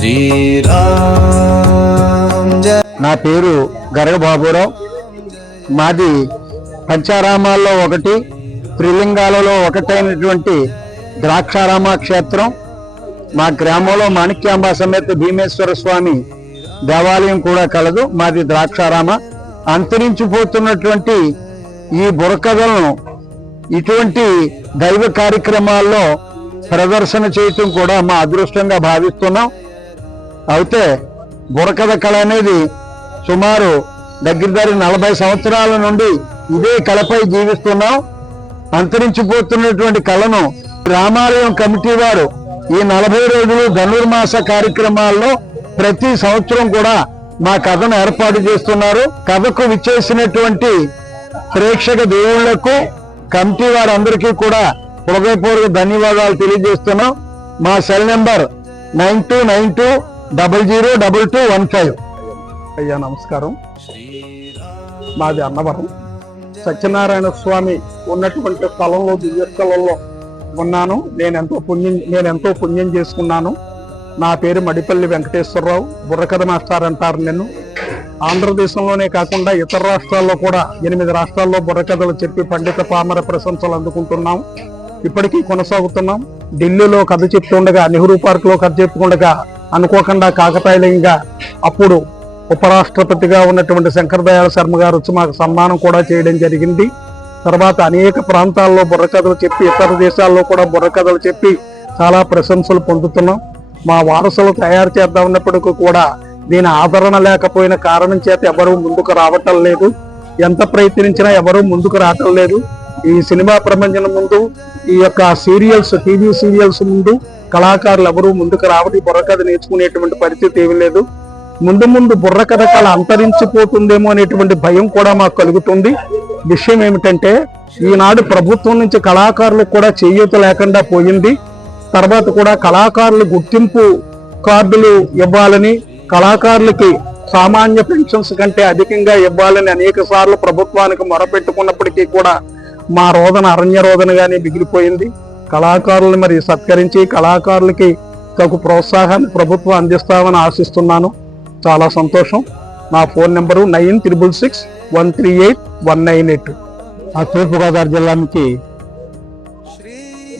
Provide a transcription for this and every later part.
శ్రీరామ్. నా పేరు గరగ బాబురావు. మాది పంచారామాల్లో ఒకటి, త్రిలింగాలలో ఒకటైనటువంటి ద్రాక్షారామ క్షేత్రం. మా గ్రామంలో మాణిక్యాంబ సమేత భీమేశ్వర స్వామి దేవాలయం కూడా కలదు. మాది ద్రాక్షారామ. అంతరించిపోతున్నటువంటి ఈ బుర్రకథలను ఇటువంటి దైవ కార్యక్రమాల్లో ప్రదర్శన చేయటం కూడా మా అదృష్టంగా భావిస్తున్నాం. అయితే బుర్రకథ కళ అనేది సుమారు దగ్గర 40 సంవత్సరాల నుండి ఇదే కళపై జీవిస్తున్నాం. అంతరించిపోతున్నటువంటి కళను రామాలయం కమిటీ వారు ఈ 40 రోజులు ధనుర్మాస కార్యక్రమాల్లో ప్రతి సంవత్సరం కూడా మా కథను ఏర్పాటు చేస్తున్నారు. కథకు విచ్చేసినటువంటి ప్రేక్షక దేవుళ్లకు కమిటీ వారందరికీ కూడా హృదయపూర్వక ధన్యవాదాలు తెలియజేస్తున్నాం. మా సెల్ నెంబర్ 9292002215. అయ్యా నమస్కారం. మాది అన్నవరం. సత్యనారాయణ స్వామి ఉన్నటువంటి స్థలంలో, దివ్యస్థలంలో ఉన్నాను. నేనెంతో పుణ్యం చేసుకున్నాను. నా పేరు మడిపల్లి వెంకటేశ్వరరావు. బుర్రకథ మాస్టర్ అంటారు నన్ను. ఆంధ్రదేశంలోనే కాకుండా ఇతర రాష్ట్రాల్లో కూడా 8 రాష్ట్రాల్లో బుర్రకథలు చెప్పి పండిత పామర ప్రశంసలు అందుకుంటున్నాం. ఇప్పటికీ కొనసాగుతున్నాం. ఢిల్లీలో కథ చెప్తుండగా, నెహ్రూ పార్క్ లో కథ చెప్పుకుండగా అనుకోకుండా కాకతాళీయంగా అప్పుడు ఉపరాష్ట్రపతిగా ఉన్నటువంటి శంకర్ దయాళ్ శర్మ గారు వచ్చి మాకు సన్మానం కూడా చేయడం జరిగింది. తర్వాత అనేక ప్రాంతాల్లో బుర్రకథలు చెప్పి, ఇతర దేశాల్లో కూడా బుర్రకథలు చెప్పి చాలా ప్రశంసలు పొందుతున్నాం. మా వారసులు తయారు చేద్దామన్నప్పటికీ కూడా దీని ఆదరణ లేకపోయిన కారణం చేత ఎవరూ ముందుకు రావటం లేదు. ఎంత ప్రయత్నించినా ఎవరూ ముందుకు రావటం లేదు. ఈ సినిమా ప్రపంచం ముందు, ఈ యొక్క సీరియల్స్, టీవీ సీరియల్స్ ముందు కళాకారులు ఎవరూ ముందుకు రావడం, బుర్రకథ నేర్చుకునేటువంటి పరిస్థితి ఏమీ లేదు. ముందు ముందు బుర్రకథ కళ అంతరించిపోతుందేమో అనేటువంటి భయం కూడా మాకు కలుగుతుంది. విషయం ఏమిటంటే, ఈనాడు ప్రభుత్వం నుంచి కళాకారులకు కూడా చేయూత లేకుండా పోయింది. తర్వాత కూడా కళాకారులు గుర్తింపు కార్డులు ఇవ్వాలని, కళాకారులకి సామాన్య పెన్షన్స్ కంటే అధికంగా ఇవ్వాలని అనేక సార్లు ప్రభుత్వానికి మొరపెట్టుకున్నప్పటికీ కూడా మా రోదన అరణ్య రోదనగానే మిగిలిపోయింది. కళాకారులను మరి సత్కరించి కళాకారులకి తగు ప్రోత్సాహాన్ని ప్రభుత్వం అందిస్తామని ఆశిస్తున్నాను. చాలా సంతోషం. నా ఫోన్ నెంబరు 9661381988. ఆ తూర్పుగోదావరి జిల్లా నుంచి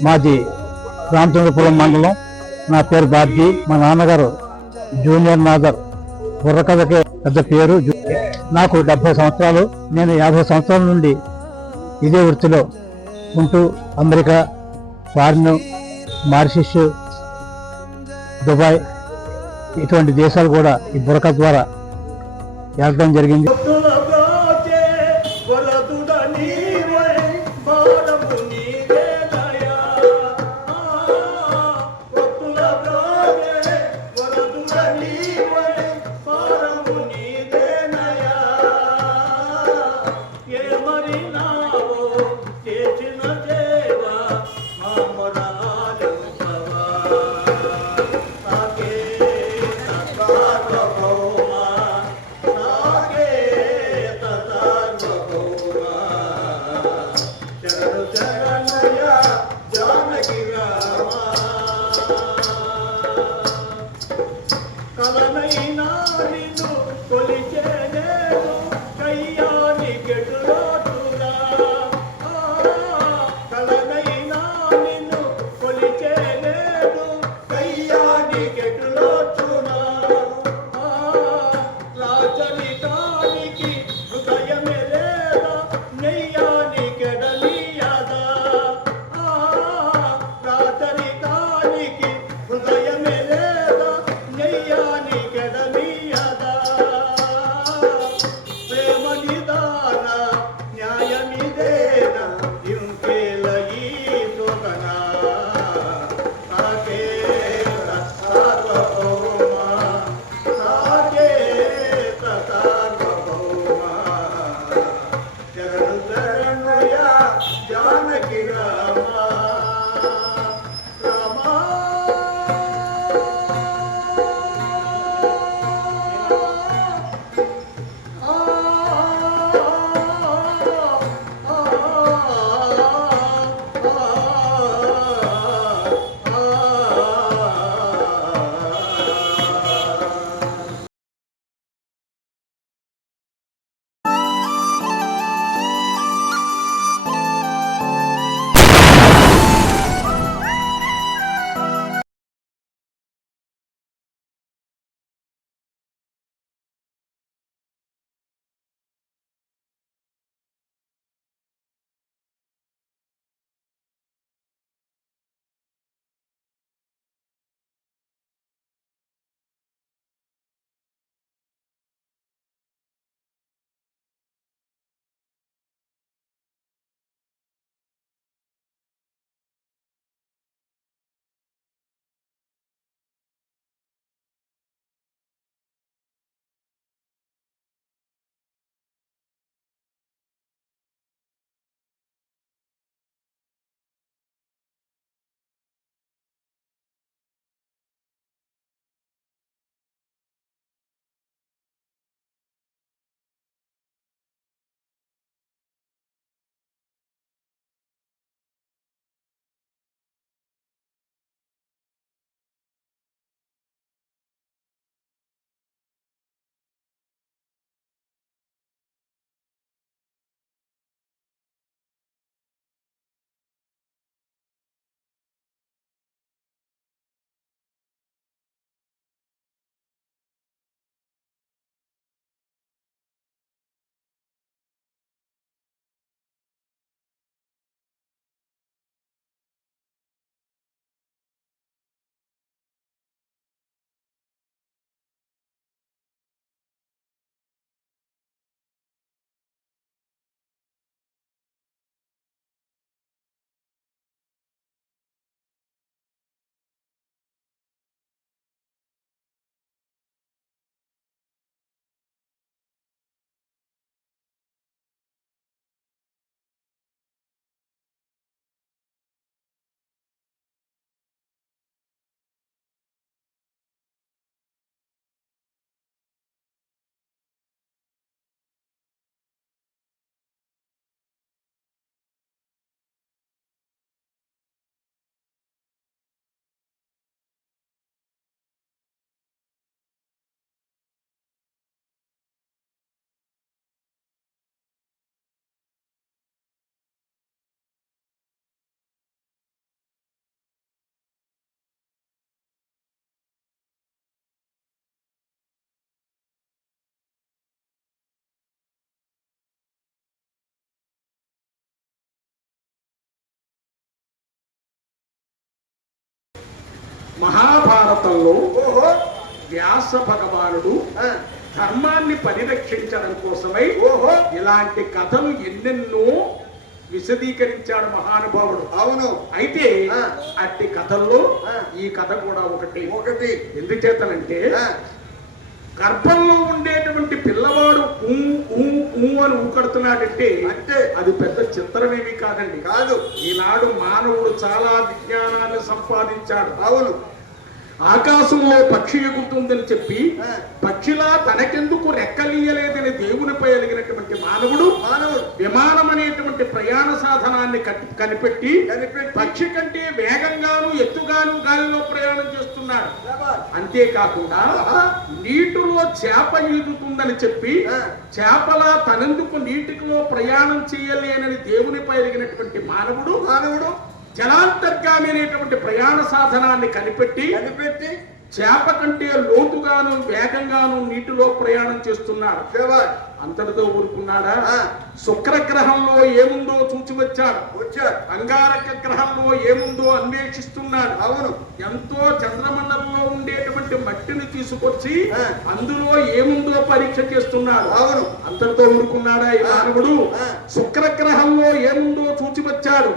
మాది రామచంద్రపురం మండలం. నా పేరు బాబ్జీ. మా నాన్నగారు జూనియర్ నాదర్. బుర్రకథకే పెద్ద పేరు. నాకు 70 సంవత్సరాలు. నేను 50 సంవత్సరాల నుండి ఇదే వృత్తిలో ఉంటూ అమెరికా, ఫారిన్, మారిషస్, దుబాయ్ ఇటువంటి దేశాలు కూడా ఈ బుర్రకథ ద్వారా వెళ్ళడం జరిగింది. మహాభారతంలో ఓహో వ్యాస భగవానుడు ధర్మాన్ని పరిరక్షించడం కోసమై ఓహో ఇలాంటి కథలు ఎన్నెన్నో విశదీకరించాడు మహానుభావుడు. అవును. అయితే అట్టి కథల్లో ఈ కథ కూడా ఒకటి. ఎందుచేతనంటే గర్భంలో ఉండేటువంటి పిల్లవాడు అని ఊకడుతున్నాడంటే అంటే అది పెద్ద చిత్రమేమి కాదండి. కాదు. ఈనాడు మానవుడు చాలా విజ్ఞానాన్ని సంపాదించాడు. అవును. ఆకాశంలో పక్షి ఎగురుతుందని చెప్పి పక్షిలా తనకెందుకు రెక్కలీయలేదని దేవునిపై ఎలిగినటువంటి మానవుడు విమానం అనేటువంటి ప్రయాణ సాధనాన్ని కనిపెట్టి పక్షి కంటే వేగంగాను ఎత్తుగాను గాలిలో ప్రయాణం చేస్తున్నాడు. అంతేకాకుండా నీటిలో చేప ఈదుతుందని చెప్పి చేపలా తనెందుకు నీటిలో ప్రయాణం చేయలేనని దేవునిపై ఎలిగినటువంటి మానవుడు జలాంతర్గామి అనేటువంటి ప్రయాణ సాధనాన్ని కనిపెట్టి చేప కంటే లోతుగాను వేగంగాను నీటిలో ప్రయాణం చేస్తున్నాడు. అంతటితో ఊరుకున్నాడా? శుక్రగ్రహంలో ఏముందో చూచి వచ్చాడు. అంగారక గ్రహంలో ఏముందో అన్వేషిస్తున్నాడు. అవును. ఎంతో చంద్రమండలంలో ఉండేటువంటి మట్టిని తీసుకొచ్చి అందులో ఏముందో పరీక్ష చేస్తున్నాడు. అవును. అంతటితో ఊరుకున్నాడా ఈ మానవుడు? శుక్రగ్రహంలో ఏముందో చూచి వచ్చాడు.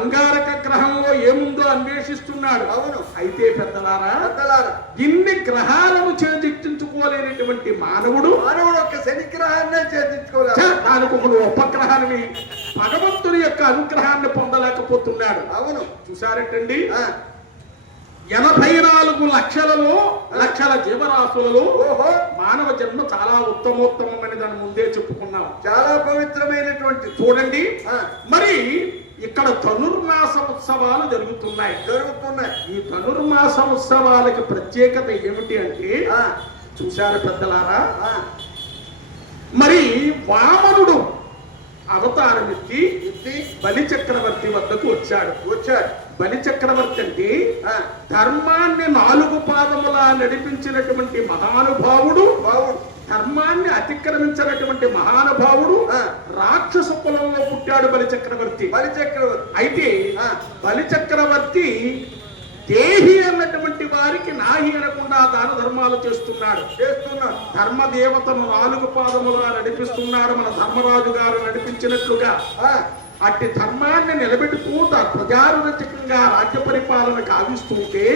అంగారక గ్రహంలో ఏముందో అన్వేషిస్తున్నాడు. అవును. అయితే పెద్దలారా ఇన్ని గ్రహాలను ఛేదించుకోలేనటువంటి మానవుడు ఒక శని గ్రహాన్ని ఛేదించుకోలేదు. దానికి ఒక ఉపగ్రహాన్ని భగవంతుని యొక్క అనుగ్రహాన్ని పొందలేకపోతున్నాడు. అవును. చూసారటండి 84 లక్షల జీవరాశులలో మానవ జన్మ చాలా ఉత్తమోత్తమని దాని ముందే చెప్పుకున్నాం. చాలా పవిత్రమైనటువంటి. చూడండి మరి ఇక్కడ ధనుర్మాస ఉత్సవాలు జరుగుతున్నాయి. ఈ ధనుర్మాస ఉత్సవాలకి ప్రత్యేకత ఏమిటి అంటే చూశారు పెద్దలారా, మరి వామనుడు అవతారం ఎత్తి బలి చక్రవర్తి వద్దకు వచ్చాడు. బలి చక్రవర్తి అంటే ధర్మాన్ని 4 పాదములా నడిపించినటువంటి మహానుభావుడు, ధర్మాన్ని అతిక్రమించినటువంటి మహానుభావుడు. రాక్షస కులంలో పుట్టాడు బలి చక్రవర్తి. అయితే బలి చక్రవర్తి దేహి అన్నటువంటి వారికి నాహి అనకుండా దాన ధర్మాలు చేస్తున్నాడు. ధర్మదేవతను 4 పాదములుగా నడిపిస్తున్నాడు. మన ధర్మరాజు గారు నడిపించినట్లుగా అట్టి ధర్మాన్ని నిలబెడుతూ ప్రజారచకంగా రాజ్య పరిపాలన కావిస్తుంటే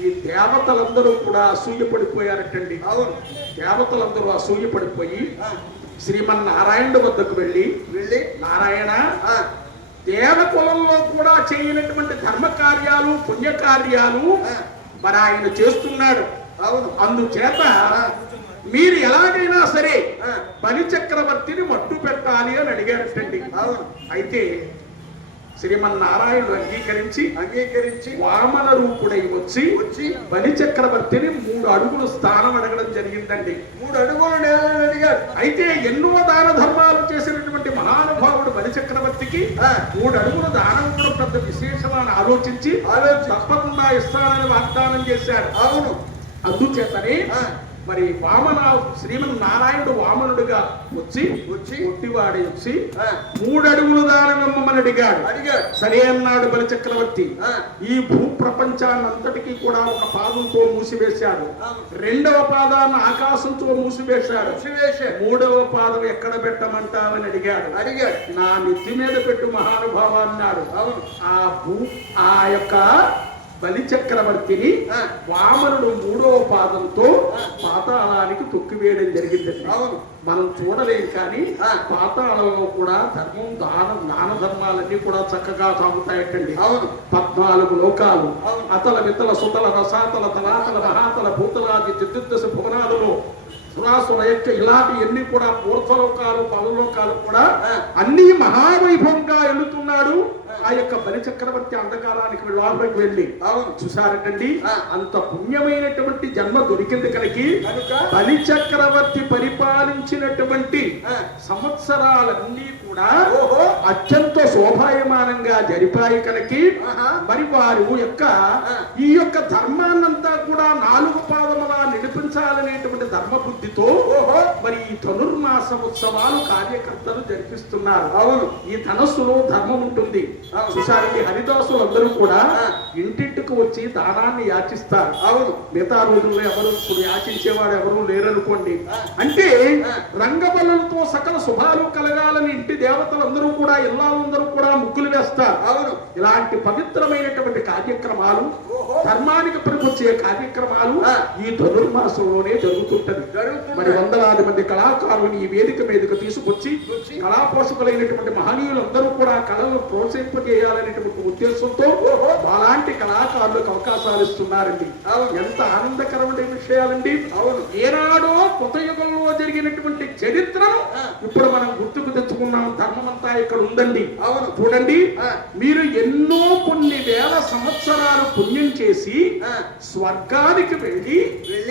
ఈ దేవతలందరూ కూడా అసూయపడిపోయారటండి. దేవతలందరూ అసూయపడిపోయి శ్రీమన్నారాయణుడి వద్దకు వెళ్ళి నారాయణ, దేవకులంలో కూడా చేయనటువంటి ధర్మ కార్యాలు పుణ్యకార్యాలు మరి ఆయన చేస్తున్నాడు. అందుచేత మీరు ఎలాగైనా సరే బలి చక్రవర్తిని మట్టు పెట్టాలి అని అడిగారటండి. అయితే శ్రీమన్నారాయణుడు అంగీకరించి వామన రూపుడై వచ్చి బలి చక్రవర్తిని 3 అడుగులు స్థానం అడగడం జరిగిందండి. 3 అడుగులు నేలని అడిగాడు. అయితే ఎన్నో దాన ధర్మాలు చేసినటువంటి మహానుభావుడు బలి చక్రవర్తికి 3 అడుగులు దానం కూడా పెద్ద విశేషమని ఆలోచించి తప్పకుండా ఇస్తానని వాగ్దానం చేశాడు. అవును. అందుచేతనే మరి శ్రీమన్నారాయణుడు వామనుడుగా వచ్చి ఒట్టివాడి వచ్చి 3 అడుగులు దానమిమ్మని అడిగాడు. సరే అన్నాడు బలి చక్రవర్తి. ఈ భూ ప్రపంచాన్ని అంతటికీ కూడా ఒక పాదంతో మూసివేశాడు. 2వ పాదాన్ని ఆకాశంతో మూసివేశాడు. 3వ పాదం ఎక్కడ పెట్టమంటావని అడిగాడు. నా నెత్తి మీద పెట్టు మహానుభావ అన్నాడు. ఆ యొక్క బలి చక్రవర్తిని వామనుడు 3వ పాదంతో పాతాళానికి తొక్కివేయడం జరిగిందండి. మనం చూడలేం కానీ పాతాళంలో కూడా దాన ధర్మాలన్నీ కూడా చక్కగా సాగుతాయటండి. 14 లోకాలు అతల వితల సుతల రసాతల తలాతల మహాతల భూతలాది 14 భువనాలలో సురాసురయక్ష ఇలాంటి ఎన్ని కూడా పూర్వలోకాలు పవలోకాలు కూడా అన్ని మహావైభవంగా ఎన్నుతున్నాడు. ఆ యొక్క బలి చక్రవర్తి అంధకారానికి లోపలికి వెళ్ళి చూసారటండి. అంత పుణ్యమైనటువంటి జన్మ దొరికింది కనుక బలి చక్రవర్తి పరిపాలించినటువంటి సంవత్సరాలన్నీ కూడా అత్యంత శోభాయమానంగా జరిపాయి కనుక మరి వారు ఈ యొక్క ధర్మాన్నంతా కూడా 4 పాదములా నడిపించాలనే పవిత్రమైనటువంటి ధర్మబుద్ధితో మరి ఈ ధనుర్మాస ఉత్సవాలు కార్యకర్తలు జరిపిస్తున్నారు. అవును, ఈ ధనస్సులో ధర్మం ఉంటుంది. చూసారండి, హరిదాసులు అందరూ కూడా ఇంటింటికి వచ్చి దానాన్ని యాచిస్తారు. అవును, మిగతా రోజుల్లో ఎవరు ఇప్పుడు యాచించేవాడు ఎవరు లేరనుకోండి. అంటే రంగబలులతో సకల శుభాలు కలగాలని ఇంటి దేవతలందరూ కూడా ఇల్లాలందరూ కూడా ముగ్గులు వేస్తారు. అవును, ఇలాంటి పవిత్రమైనటువంటి కార్యక్రమాలు, ధర్మానికి పనికొచ్చే కార్యక్రమాలు ఈ ధనుర్మాసంలోనే జరుగుతుంటది. మరి వందలాది మంది కళాకారులను ఈ వేదిక మీదకు తీసుకొచ్చి కళా పోషకులైనటువంటి మహనీయులందరూ కూడా కళలను ప్రోత్సహింపజేయాలనేటువంటి ఉద్దేశంతో అలాంటి కళాకారులకు అవకాశాలు ఇస్తున్నారండి. ఎంత ఆనందకరమైన విషయాలండి. అవును, ఏనాడో కొత్త యుగంలో జరిగినటువంటి చరిత్రను ఇప్పుడు మనం గుర్తుకు తెచ్చుకున్నాం. ధర్మం అంతా ఇక్కడ ఉందండి. అవును, చూడండి, మీరు ఎన్నో కొన్ని వేల సంవత్సరాలు పుణ్యం చేసి స్వర్గానికి వెళ్ళి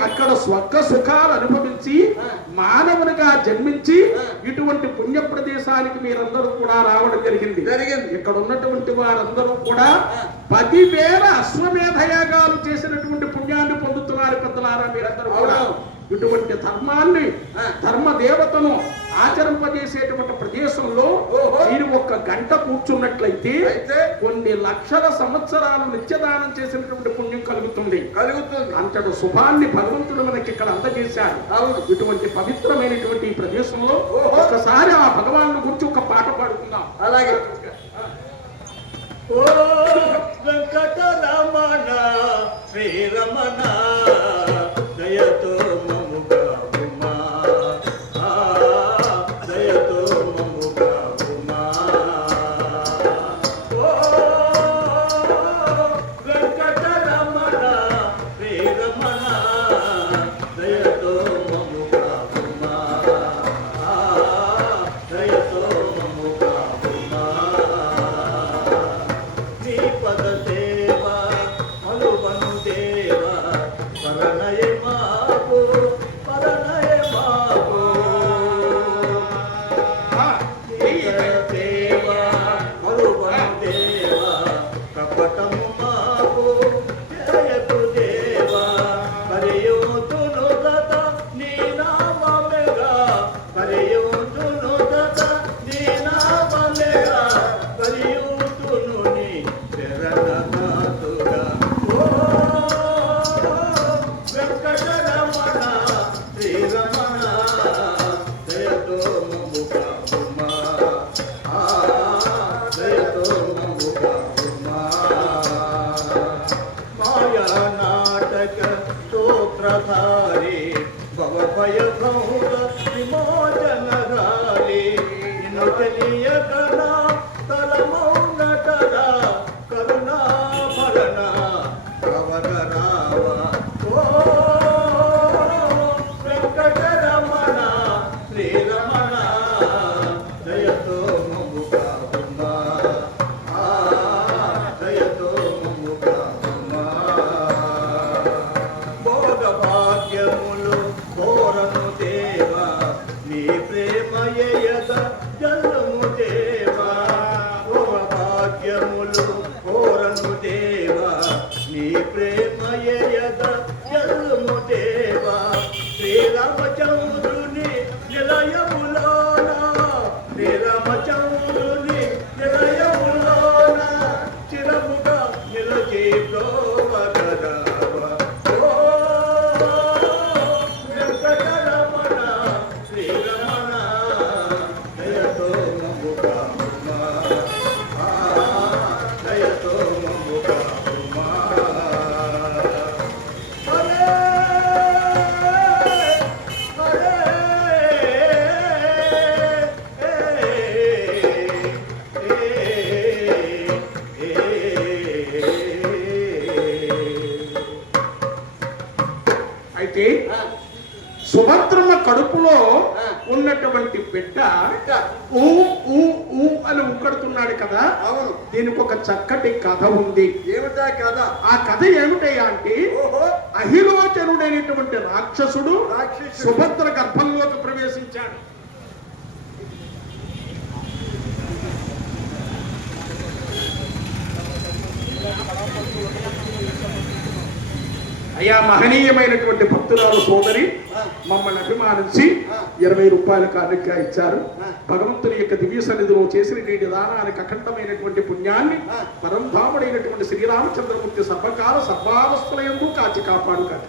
అక్కడ స్వర్గ సుఖాలు అనుభవించి మానవునిగా జన్మించి ఇటువంటి పుణ్య ప్రదేశానికి మీరందరూ కూడా రావడం జరిగింది. ఇక్కడ ఉన్నటువంటి వారందరూ కూడా 10,000 అశ్వమేధ యాగాలు చేసినటువంటి పుణ్యాన్ని పొందుతున్నారు. పెద్దలారా, మీరందరూ కూడా ఇటువంటి ధర్మాన్ని, ధర్మ దేవతను ఆచరింపజేసేటువంటి ప్రదేశంలో మీరు 1 గంట కూర్చున్నట్లయితే కొన్ని లక్షల సంవత్సరాలు నిత్యదానం చేసినటువంటి పుణ్యం కలుగుతుంది. అంతటి శుభాన్ని భగవంతుడు మనకి ఇక్కడ అందజేశాడు. ఇటువంటి పవిత్రమైనటువంటి ఈ ప్రదేశంలో ఒకసారి ఆ భగవాను గురించి ఒక పాట పాడుకుందాం. అలాగే, ఓ వెంకటరమణ శ్రీరమణ దయతో మముగా ఉమా, దయతో మముగా ఉమా. ఓ వెంకటరమణ శ్రీరమణ దయతో మముగా ఉమా, దయతో మముగా ఉమా. నీ పద సేవ మనువను దేవ పరణయ మాపు, పరణయ మాపు. నీ పద సేవ మనువను దేవ కపటము మాపు జయకు దేవ పరియోతును దత నీ నామమెగా, పరియోతును దత నీ నామమెగా, పరియోతును నీ శరణనాథుడా. ఓ వెంకటరమణ శ్రీరమణ దయతో మముగా ఉమా, దయతో మముగా ఉమా. మాయా నాటక స్తోత్రధారి భవభయ భౌత విమోచనధారి నిన్ను తెలియకనా తలమౌనటరా కరుణాభరణ కవర రావ. ఓ వెంకటరమణ శ్రీరమణ దయతో మముగా ఉమా, దయతో మముగా ఉమా. భోగ భాగ్యములు కోరను దేవ నీ ప్రేమయద జన్మము దేవ. భోగ భాగ్యములు కోరను దేవ నీ ప్రేమయద జన్మము దేవ. శ్రీరామచంద్రుని నిలయములోన, శ్రీరామచంద్రుని నిలయములోన చిరముగా నిలచి ప్రోవగరావ. ఓ వెంకటరమణ శ్రీరమణ దయతో మముగా ఉమా, దయతో మముగా ఉమా. హరే అయితే సుభద్రమ్మ కడుపులో ఉన్నటువంటి బిడ్డ ఊ ఊ ఊ అని ఉక్కడుతున్నాడు కదా. అవును, దీనికి ఒక చక్కటి కథ ఉంది. ఏమిటా కథ? ఆ కథ ఏమిటయ్యా అంటే, అహిలోచనుడైనటువంటి రాక్షసుడు సుభద్ర గర్భంలోకి ప్రవేశించాడు. అయ్యా మహనీయమైనటువంటి భక్తురాలు సోదరి మమ్మల్ని అభిమానించి 20 రూపాయల కానుకగా ఇచ్చారు. భగవంతుని యొక్క దివ్య సన్నిధిలో చేసిన నీటి దానానికి అఖండమైనటువంటి పుణ్యాన్ని పరంధాముడైనటువంటి శ్రీరామచంద్రమూర్తి సర్వకాల సర్వావస్థలయందు కాచి కాపాడు కాదు.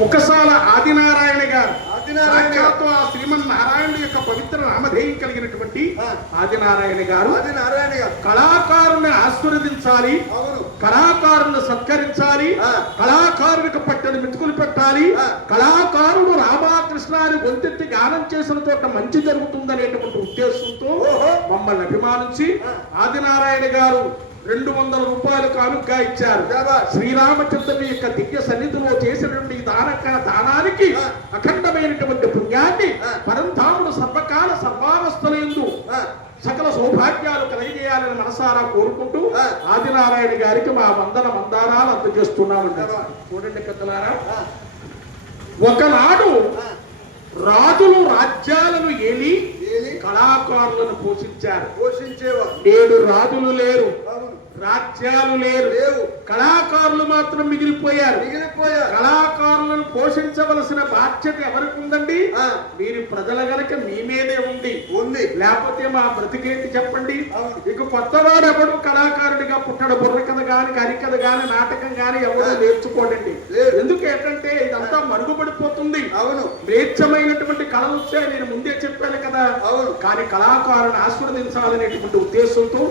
ముఖసాల ఆదినారాయణ గారు సాక్షాత్తు ఆ శ్రీమన్నారాయణుడి యొక్క పవిత్ర నామధేయం కలిగినటువంటి ఆదినారాయణ గారు కళాకారుని ఆశీర్వదించాలి, కళాకారులను సత్కరించాలి, కళాకారునికి పట్టని మెతుకులు పెట్టాలి, కళాకారుడు రామకృష్ణాన్ని గొంతెత్తి గానం చేసిన చోట మంచి జరుగుతుందనేటువంటి ఉద్దేశంతో మమ్మల్ని అభిమానించి ఆదినారాయణ గారు 200 రూపాయలు కానుకగా ఇచ్చారు. శ్రీరామచంద్రుని యొక్క దివ్య సన్నిధిలో చేసినటువంటి దానానికి అఖండమైనటువంటి పుణ్యాన్ని పరంధాముడు సర్వకాల సర్వావస్థలందు సకల సౌభాగ్యాలు కలిగజేయాలని మనసారా కోరుకుంటూ ఆదినారాయణ గారికి మా మందారాలు అందజేస్తున్నామండి. చూడండి పెద్దలారా, ఒకనాడు రాజులు రాజ్యాలను ఏలి కళాకారులను పోషించేవారు. నేడు రాజులు లేరు, రాజ్యాలు లేరు, కళాకారులు మాత్రం మిగిలిపోయారు. కళాకారులను పోషించవలసిన బాధ్యత ఎవరికి ఉందండి? మీరు ప్రజల గనక మీ మీదే ఉంది. లేకపోతే మా బ్రతికేంటి చెప్పండి? ఇక కొత్తవాడు ఎవడు కళాకారుడిగా పుట్టాడు. బుర్రకథ గాని, హరికథ గాని, నాటకం గాని ఎవరు నేర్చుకోడండి. ఎందుకంటే ఇదంతా మరుగుపడిపోతుంది. మ్లేచ్ఛమైనటువంటి కళలు వచ్చాయి, నేను ముందే చెప్పాను కదా. కానీ కళాకారుని ఆశీర్వదించాలనేటువంటి ఉద్దేశంతో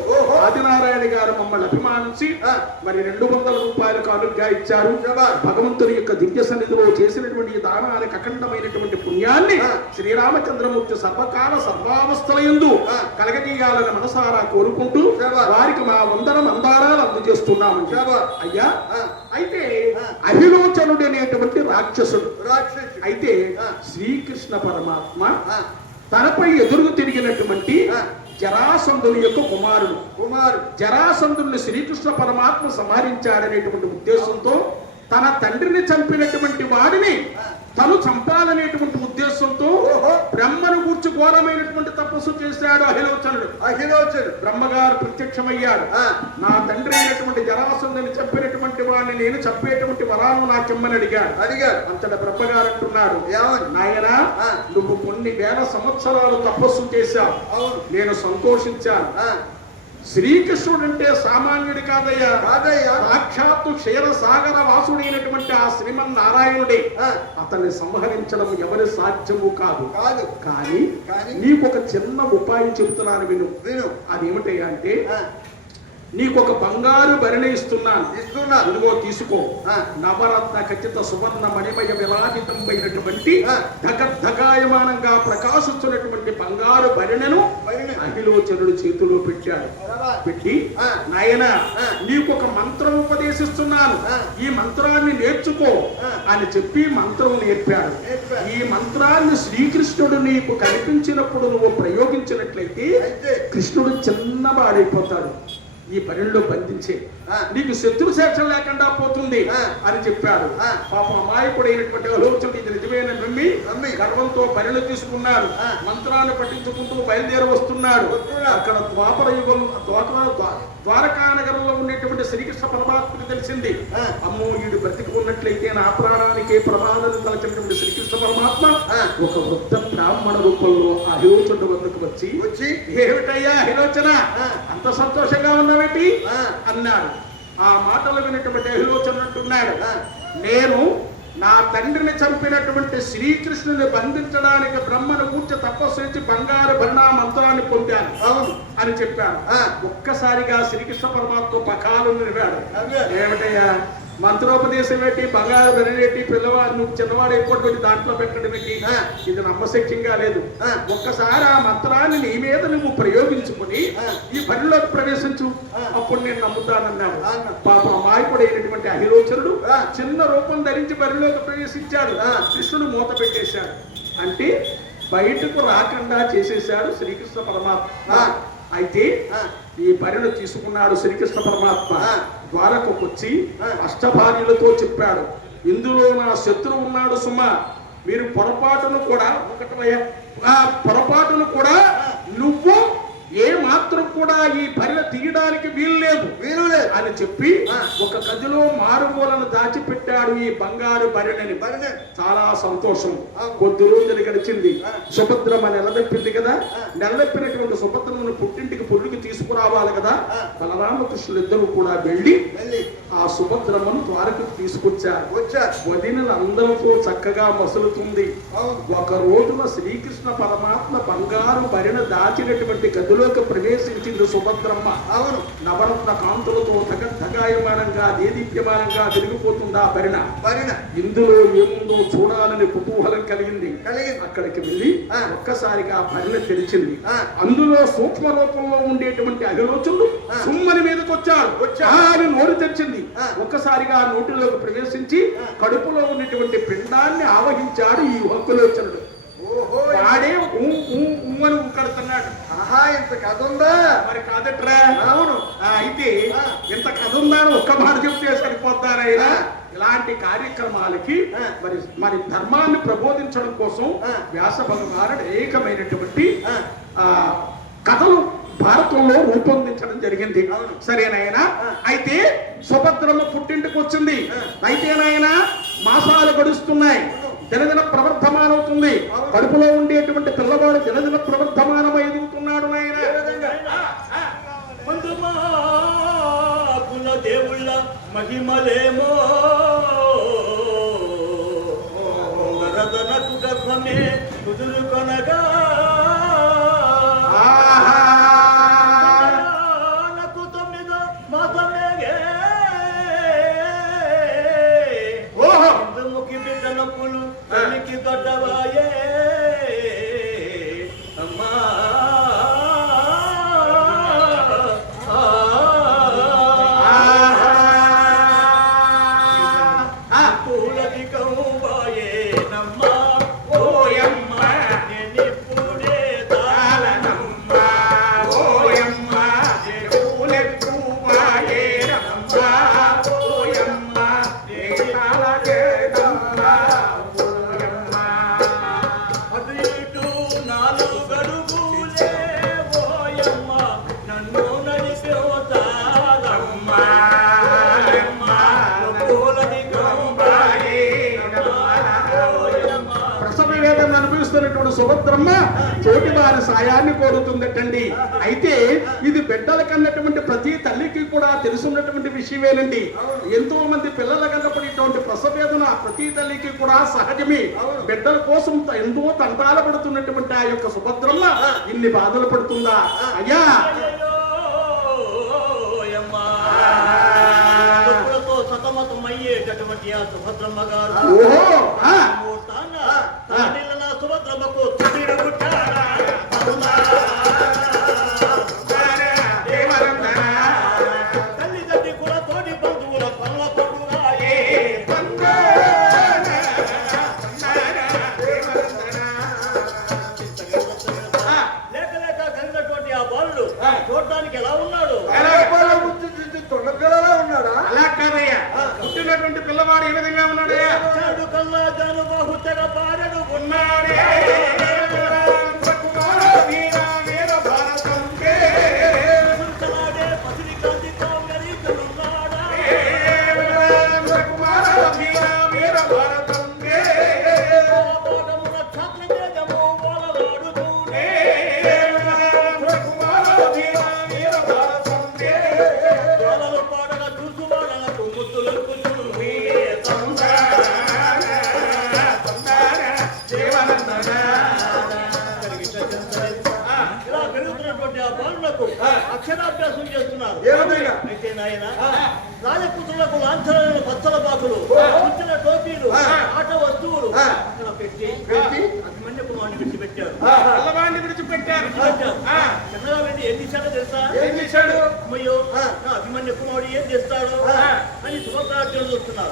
ఆదినారాయణ గారు మమ్మల్ని అభిమానించి మరి 200 రూపాయల కానుకగా ఇచ్చారు. భగవంతుని యొక్క దివ్య సన్నిధిలో చేసినటువంటి దానానికి అఖండమైనటువంటి పుణ్యాన్ని శ్రీరామచంద్రమూర్తి సర్వకాల సర్వావస్థలయందు కలగజేయాలని మనసారా కోరుకుంటూ వారికి మా మందారాలు అందజేస్తున్నాము. అయ్యా, అయితే అభిలోచనుడు అనేటువంటి రాక్షసుడు అయితే శ్రీకృష్ణ పరమాత్మ తనపై ఎదురు తిరిగినటువంటి జరాసంధుని యొక్క కుమారుడు జరాసంధుని శ్రీకృష్ణ పరమాత్మ సంహరించాడనేటువంటి ఉద్దేశంతో తన తండ్రిని చంపినటువంటి వాడిని తను చంపాలనేటువంటి ఉద్దేశంతో బ్రహ్మను గూర్చి ఘోరమైనటువంటి తపస్సు చేశాడు అహిలోచనుడు. బ్రహ్మగారు ప్రత్యక్షమయ్యాడు. నా తండ్రి అయినటువంటి జరాసంధుని చంపినటువంటి వాడిని నేను చంపేటువంటి వరాలను నాకెమ్మని అడిగాడు. అంతట బ్రహ్మగారు అంటున్నాడు, నాయనా, నువ్వు కొన్ని వేల సంవత్సరాలు తపస్సు చేశావు, నేను సంతోషించాను. శ్రీకృష్ణుడు అంటే సామాన్యుడి కాదయ్యా, సాక్షాత్తు క్షీరసాగర వాసుడైనటువంటి ఆ శ్రీమన్నారాయణుడే. అతన్ని సంహరించడం ఎవరి సాధ్యము కాదు. కానీ నీకు ఒక చిన్న ఉపాయం చెబుతున్నాను, విను. అదేమిటయ్యా అంటే, నీకు ఒక బంగారు భరణి ఇస్తున్నాను, ఇదిగో తీసుకో. నవరత్న ఖచ్చిత సువర్ణ మణిమయ విరాజితమైనటువంటి ధగాయమానంగా ప్రకాశిస్తున్నటువంటి బంగారు భరణను అహిలోచనుడు చేతిలో పెట్టి, నాయన, నీకు ఒక మంత్రం ఉపదేశిస్తున్నాను, ఈ మంత్రాన్ని నేర్చుకో అని చెప్పి మంత్రం నేర్పాడు. ఈ మంత్రాన్ని శ్రీకృష్ణుడు నీకు కనిపించినప్పుడు నువ్వు ప్రయోగించినట్లయితే కృష్ణుడు చిన్నవాడైపోతాడు. ఈ పనిలో బంధించే నీకు శత్రు శేషం లేకుండా పోతుంది అని చెప్పాడు. పాపం అమాయకుడైనటువంటి ఆలోచన ఇది నిజమైన నమ్మి గర్వంతో పనిలో తీసుకున్నాడు. మంత్రాన్ని పట్టించుకుంటూ బయలుదేరి వస్తున్నాడు. అక్కడ ద్వాపర యుగం ద్వారకా నగరంలో ఉన్నటువంటి శ్రీకృష్ణ పరమాత్మకి తెలిసింది, అమ్మో వీడు బ్రతికి ఉన్నట్లయితే నా ప్రాణానికి ప్రమాదం తలచినటువంటి శ్రీకృష్ణ పరమాత్మ ఒక వృద్ధ బ్రాహ్మణ రూపంలో అహిలోచనుడు వద్దకు వచ్చి ఏమిటయ్యా అహిలోచన, అంత సంతోషంగా ఉన్నావేంటి అన్నాడు. ఆ మాటలు విన్నటువంటి అహిలోచనుడు అంటున్నాడు, నేను నా తండ్రిని చంపినటువంటి శ్రీకృష్ణుని బంధించడానికి బ్రహ్మను కూర్చి తపస్సు చేసి బంగారు భరణ మంత్రాన్ని పొందాను అని చెప్పాను. ఒక్కసారిగా శ్రీకృష్ణ పరమాత్మ పకాలు నిలిపాడు. ఏమిటయ్యా మంత్రోపదేశం ఏంటి, బంగారు భరణి పిల్లవాడు నువ్వు చిన్నవాడు అయిపోతుంది దాంట్లో పెట్టడం ఏంటి, ఇది నమ్మశక్యంగా లేదు. ఒక్కసారి ఆ మంత్రాన్ని నీ మీద నువ్వు ప్రయోగించుకుని ఈ పనిలోకి ప్రవేశించు, అప్పుడు నేను నమ్ముతానన్నాడు. పాపం అమాయకుడైనటువంటి అహిలోచనుడు చిన్న రూపం ధరించి బరిలోకి ప్రవేశించాడు. కృష్ణుడు మూత పెట్టేశాడు, అంటే బయటకు రాకుండా చేసేశాడు శ్రీకృష్ణ పరమాత్మ. అయితే ఈ పరిణు తీసుకున్నాడు శ్రీకృష్ణ పరమాత్మ. ద్వారకు వచ్చి అష్టభార్యలతో చెప్పాడు, ఇందులో నా శత్రువు ఉన్నాడు సుమ, మీరు పొరపాటును కూడా నువ్వు ఏ మాత్రం కూడా ఈ పరిణ తీయడానికి వీలు లేదు అని చెప్పి ఒక గదిలో మారుమూలను దాచిపెట్టాడు ఈ బంగారు భరణిని. చాలా సంతోషం. కొద్ది రోజులు గడిచింది. సుభద్రమ్మ నెలదప్పింది కదా. నెలదప్పినటువంటి సుభద్రమ్మను పుట్టింటికి పుల్లుకి తీసుకురావాలి కదా. బలరామకృష్ణులు ఇద్దరు కూడా వెళ్ళి ఆ సుభద్రమ్మను ద్వారకు తీసుకొచ్చారు. వదినలందరితో చక్కగా మసులుతుంది. ఒక రోజున శ్రీకృష్ణ పరమాత్మ బంగారు భరిణ దాచినటువంటి గదిలోకి ప్రవేశించింది సుభద్రమ్మ. అవును, నవరత్న కాంతులతో ధగాయమానంగా దేదీప్యమానంగా వెలిగిపోతుంది ఆ భరిణ. ఇందులో ఏముందో చూడాలని కుతూహలం కలిగింది. అక్కడికి వెళ్ళి ఒక్కసారిగా భరిణ తెరిచింది. అందులో సూక్ష్మ రూపంలో ఉండేటువంటి అభిరుచులు సుమ్మని మీదకి వచ్చారు. అని నోరు తెరిచింది. ఒక్కసారిగా నోటిలోకి ప్రవేశించి కడుపులో ఉన్నటువంటి పిండాన్ని ఆవహించాడు ఈ హక్కులోచనుడు. వాడే ఉమ్మని కడుతున్నాడు. ఆహా, ఇంత కథ ఉందా? మరి కాదట్రా. అవును. అయితే ఇంత కథ ఉందా అని ఒక్క మాట చెప్తే సరిపోతారైనా. ఇలాంటి కార్యక్రమాలకి మరి ధర్మాన్ని ప్రబోధించడం కోసం వ్యాస భగవానుడు అనేకమైనటువంటి కథలు భారతంలో రూపొందించడం జరిగింది. సరేనాయనా. అయితే సుభద్రమ్మ పుట్టింటికి వచ్చింది. అయితే నాయనా మాసాలు గడుస్తున్నాయి. దినదిన ప్రవర్ధమానవుతుంది. కడుపులో ఉండేటువంటి పిల్లవాడు దినదిన ప్రవర్ధమానం ఎదుగుతున్నాడు. నాయన దేవుళ్ళ మహిమలేమో రదనకు గర్భమే కుదురుకొనగా నాకు 9 మాసమేగే ముఖి బిడ్డ నొప్పులు తల్లికి దొడ్డవాయే అమ్మా సుభద్రమ్మ చోటి వారి సాయాన్ని కోరుతుందటండి. అయితే ఇది బిడ్డల కన్నటువంటి ప్రతి తల్లికి కూడా తెలుసున్నటువంటి విషయమేనండి. ఎంతో మంది పిల్లల కన్నపడేటువంటి ప్రసవేదన ప్రతి తల్లికి కూడా సహజమే. బిడ్డల కోసం ఎంతో తంటాల పడుతున్నటువంటి ఆ యొక్క సుభద్రమ్మ ఇన్ని బాధలు పడుతుందా అయ్యా? సతమతమయ్యేటటువంటి ఆ సుభద్రమ్మ గారు సుభద్రమ్మకు తల్లిదండ్రి కూడా తోటి బంధువుల పనుల కొడురాయే లేక లేక కలిగినటువంటి ఆ బాలుడు చూడటానికి ఎలా ఉన్నాడు? ఉన్నాడా? అలా కాదయ్యా, పుట్టినటువంటి పిల్లవాడు ఏ విధంగా ఉన్నాడే? కల్లా జాను బాహు తెగ పారడు ఉన్నాడే. అక్షరాభ్యాసం చేస్తున్నారు. అయితే నాయన రాజపుత్రులకు లాంఛనాలను పచ్చల బాకులు పుట్టిన టోపీలు ఆట వస్తువులు అక్కడ పెట్టి అభిమన్యుకు వాడిని విడిచిపెట్టారు. చంద్రగా వెళ్ళి ఏం చేశాడో తెలుసా? అమ్మయ్యో, నా అభిమన్యు కుమారుడు ఏం చేస్తాడు అని సుభద్రార్జునుడు చూస్తున్నారు.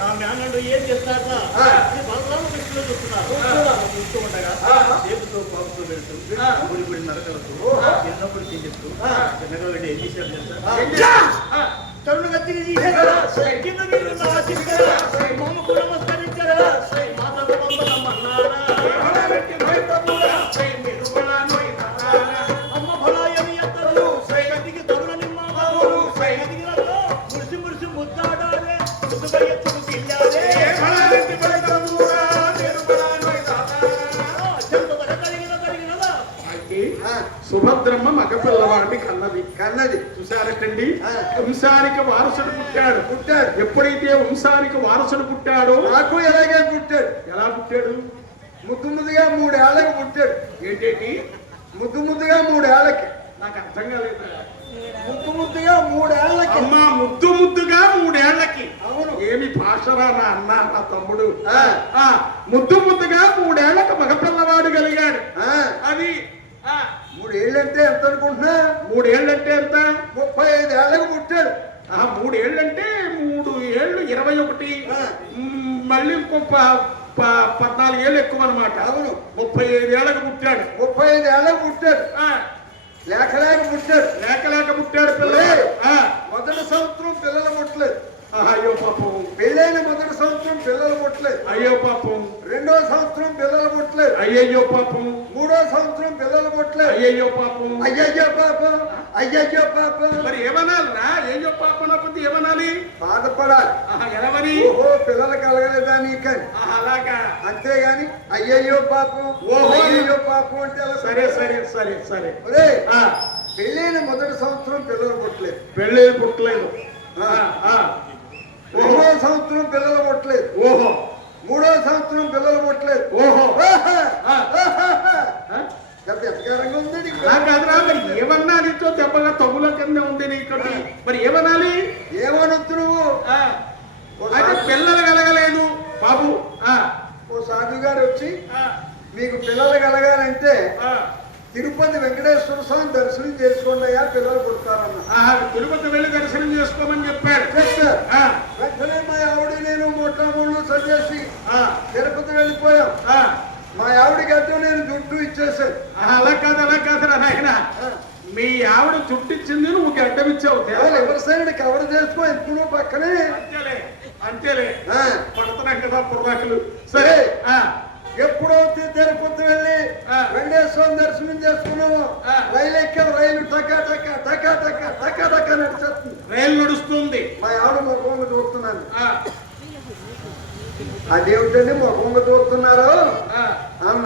నా మేనడు ఏం చేస్తాడా అని బలరామకృష్ణుడు చూస్తున్నారు. చూస్తూ ఉండగా దేవుతో పాపుతూ వెళ్తూ గుడి గుడి నరకలతో ఎన్నప్పుడు చేస్తూ చంద్రగా వెళ్ళి ఏం చేశాడు తెలుసా? తరుణంగా తిరిగి కింద మీరు మామకు నమస్కరించారా? మాతకు పంపనమ్మన్నారా? అమ్మ భళాయని ఎత్తరు గదికి తరుణ నిమ్మ పిల్లవాడిని కన్నది. చూసారటండి, వంశానికి వారసుడు పుట్టాడు. ఎప్పుడైతే వంశానికి వారసుడు పుట్టాడో నాకు ఎలాగే పుట్టాడు. ఎలా పుట్టాడు? ముద్దుగా 3 ఏళ్ళకి పుట్టాడు. ఏంటేంటి? ముద్దుగా 3 ఏళ్ళకి. నాకు అర్థం కాలేదు. ముద్దుగా 3 ఏళ్ళకి. అమ్మా, ముద్దుగా 3 ఏళ్ళకి. అవును. ఏమి భాషరా నా అన్న, నా తమ్ముడు. ముద్దుగా 3 ఏళ్ళకి మగపిల్లవాడు కలిగాడు. అది 3 ఏళ్ళంటే ఎంత అనుకుంటున్నా? 3 ఏళ్ళంటే ఎంత? 35 ఏళ్ళకి పుట్టాడు. 3 ఏళ్ళంటే 3 ఏళ్ళు 21. మళ్ళీ ఇంకో 14 ఏళ్ళు ఎక్కువ అనమాట. అవును. 35 ఏళ్ళకి పుట్టాడు. 35 ఏళ్ళకి పుట్టాడు. లేక పుట్టాడు పిల్లలు. మొదటి సంవత్సరం పిల్లలు పుట్టలేదు. అయ్యో పాపం. పెళ్ళైన మొదటి సంవత్సరం పిల్లలు పుట్టలేదు. అయ్యో పాపం. రెండో సంవత్సరం పిల్లలు పుట్టలేదు. అయ్యయ్యో పాపం. మూడో సంవత్సరం పిల్లలు పుట్టలేదు. అయ్యయ్యో పాపం. అయ్యయ్యో పాపం. మరి ఏమనాలిరా? అయ్యో పాపం అన్నప్పుడు ఏమనాలి? బాధపడాలి. ఎలవని? ఓహో, పిల్లలు కలగలేదా నీకని. అలాగా. అంతేగాని అయ్యయ్యో పాపం, అయ్యయ్యో పాపం అంటే అలా. సరే. పెళ్ళైన మొదటి సంవత్సరం పిల్లలు పుట్టలేదు. పుట్టలేదు. రెండో సంవత్సరం పిల్లలు పుట్టలేదు. ఓహో. మూడో సంవత్సరం పిల్లలు పుట్టలేదు. ఓహో. ఎత్తకారంగా ఉంది నీకు. కాదురా, మరి ఏమన్నా నీతో దెబ్బగా తగుల కింద ఉంది నీకు. మరి ఏమనాలి? ఏమనొద్దు నువ్వు. అయితే పిల్లలు కలగలేదు బాబు. ఓ సాధు గారు వచ్చి మీకు పిల్లలు కలగాలంటే తిరుపతి వెంకటేశ్వర స్వామి దర్శనం చేసుకోండి అయ్యా, పిల్లలు పుడతారన్న. తిరుపతి వెళ్ళి దర్శనం చేసుకోమని చెప్పాడు. వెంటనే మా ఆవిడ నేను మొట్టమొదలు చదివేసి తిరుపతి వెళ్ళిపోయాం. మా ఆవిడకి అయితే నేను జుట్టు ఇచ్చేసాను. అలా కాదు నాయన, మీ ఆవిడ జుట్టు ఇచ్చింది, నువ్వు గడ్డం ఇచ్చావు. ఎవరి సైడ్ కవర్ చేసుకో ఎప్పుడు పక్కనే. అంతేలే పడుతున్నాం కదా పుర్రాకులు. సరే, ఎప్పుడైతే తిరుపతి వెళ్ళి వెంకటేశ్వరం దర్శనం చేసుకున్నాము, రైలు ఎక్కాం. రైలు టకా నడిచేస్తుంది. రైలు నడుస్తుంది. మా ఆవిడ మొఖంగా చూస్తున్నాను. అదేమిటండి మొఖంగా చూస్తున్నారు అన్న.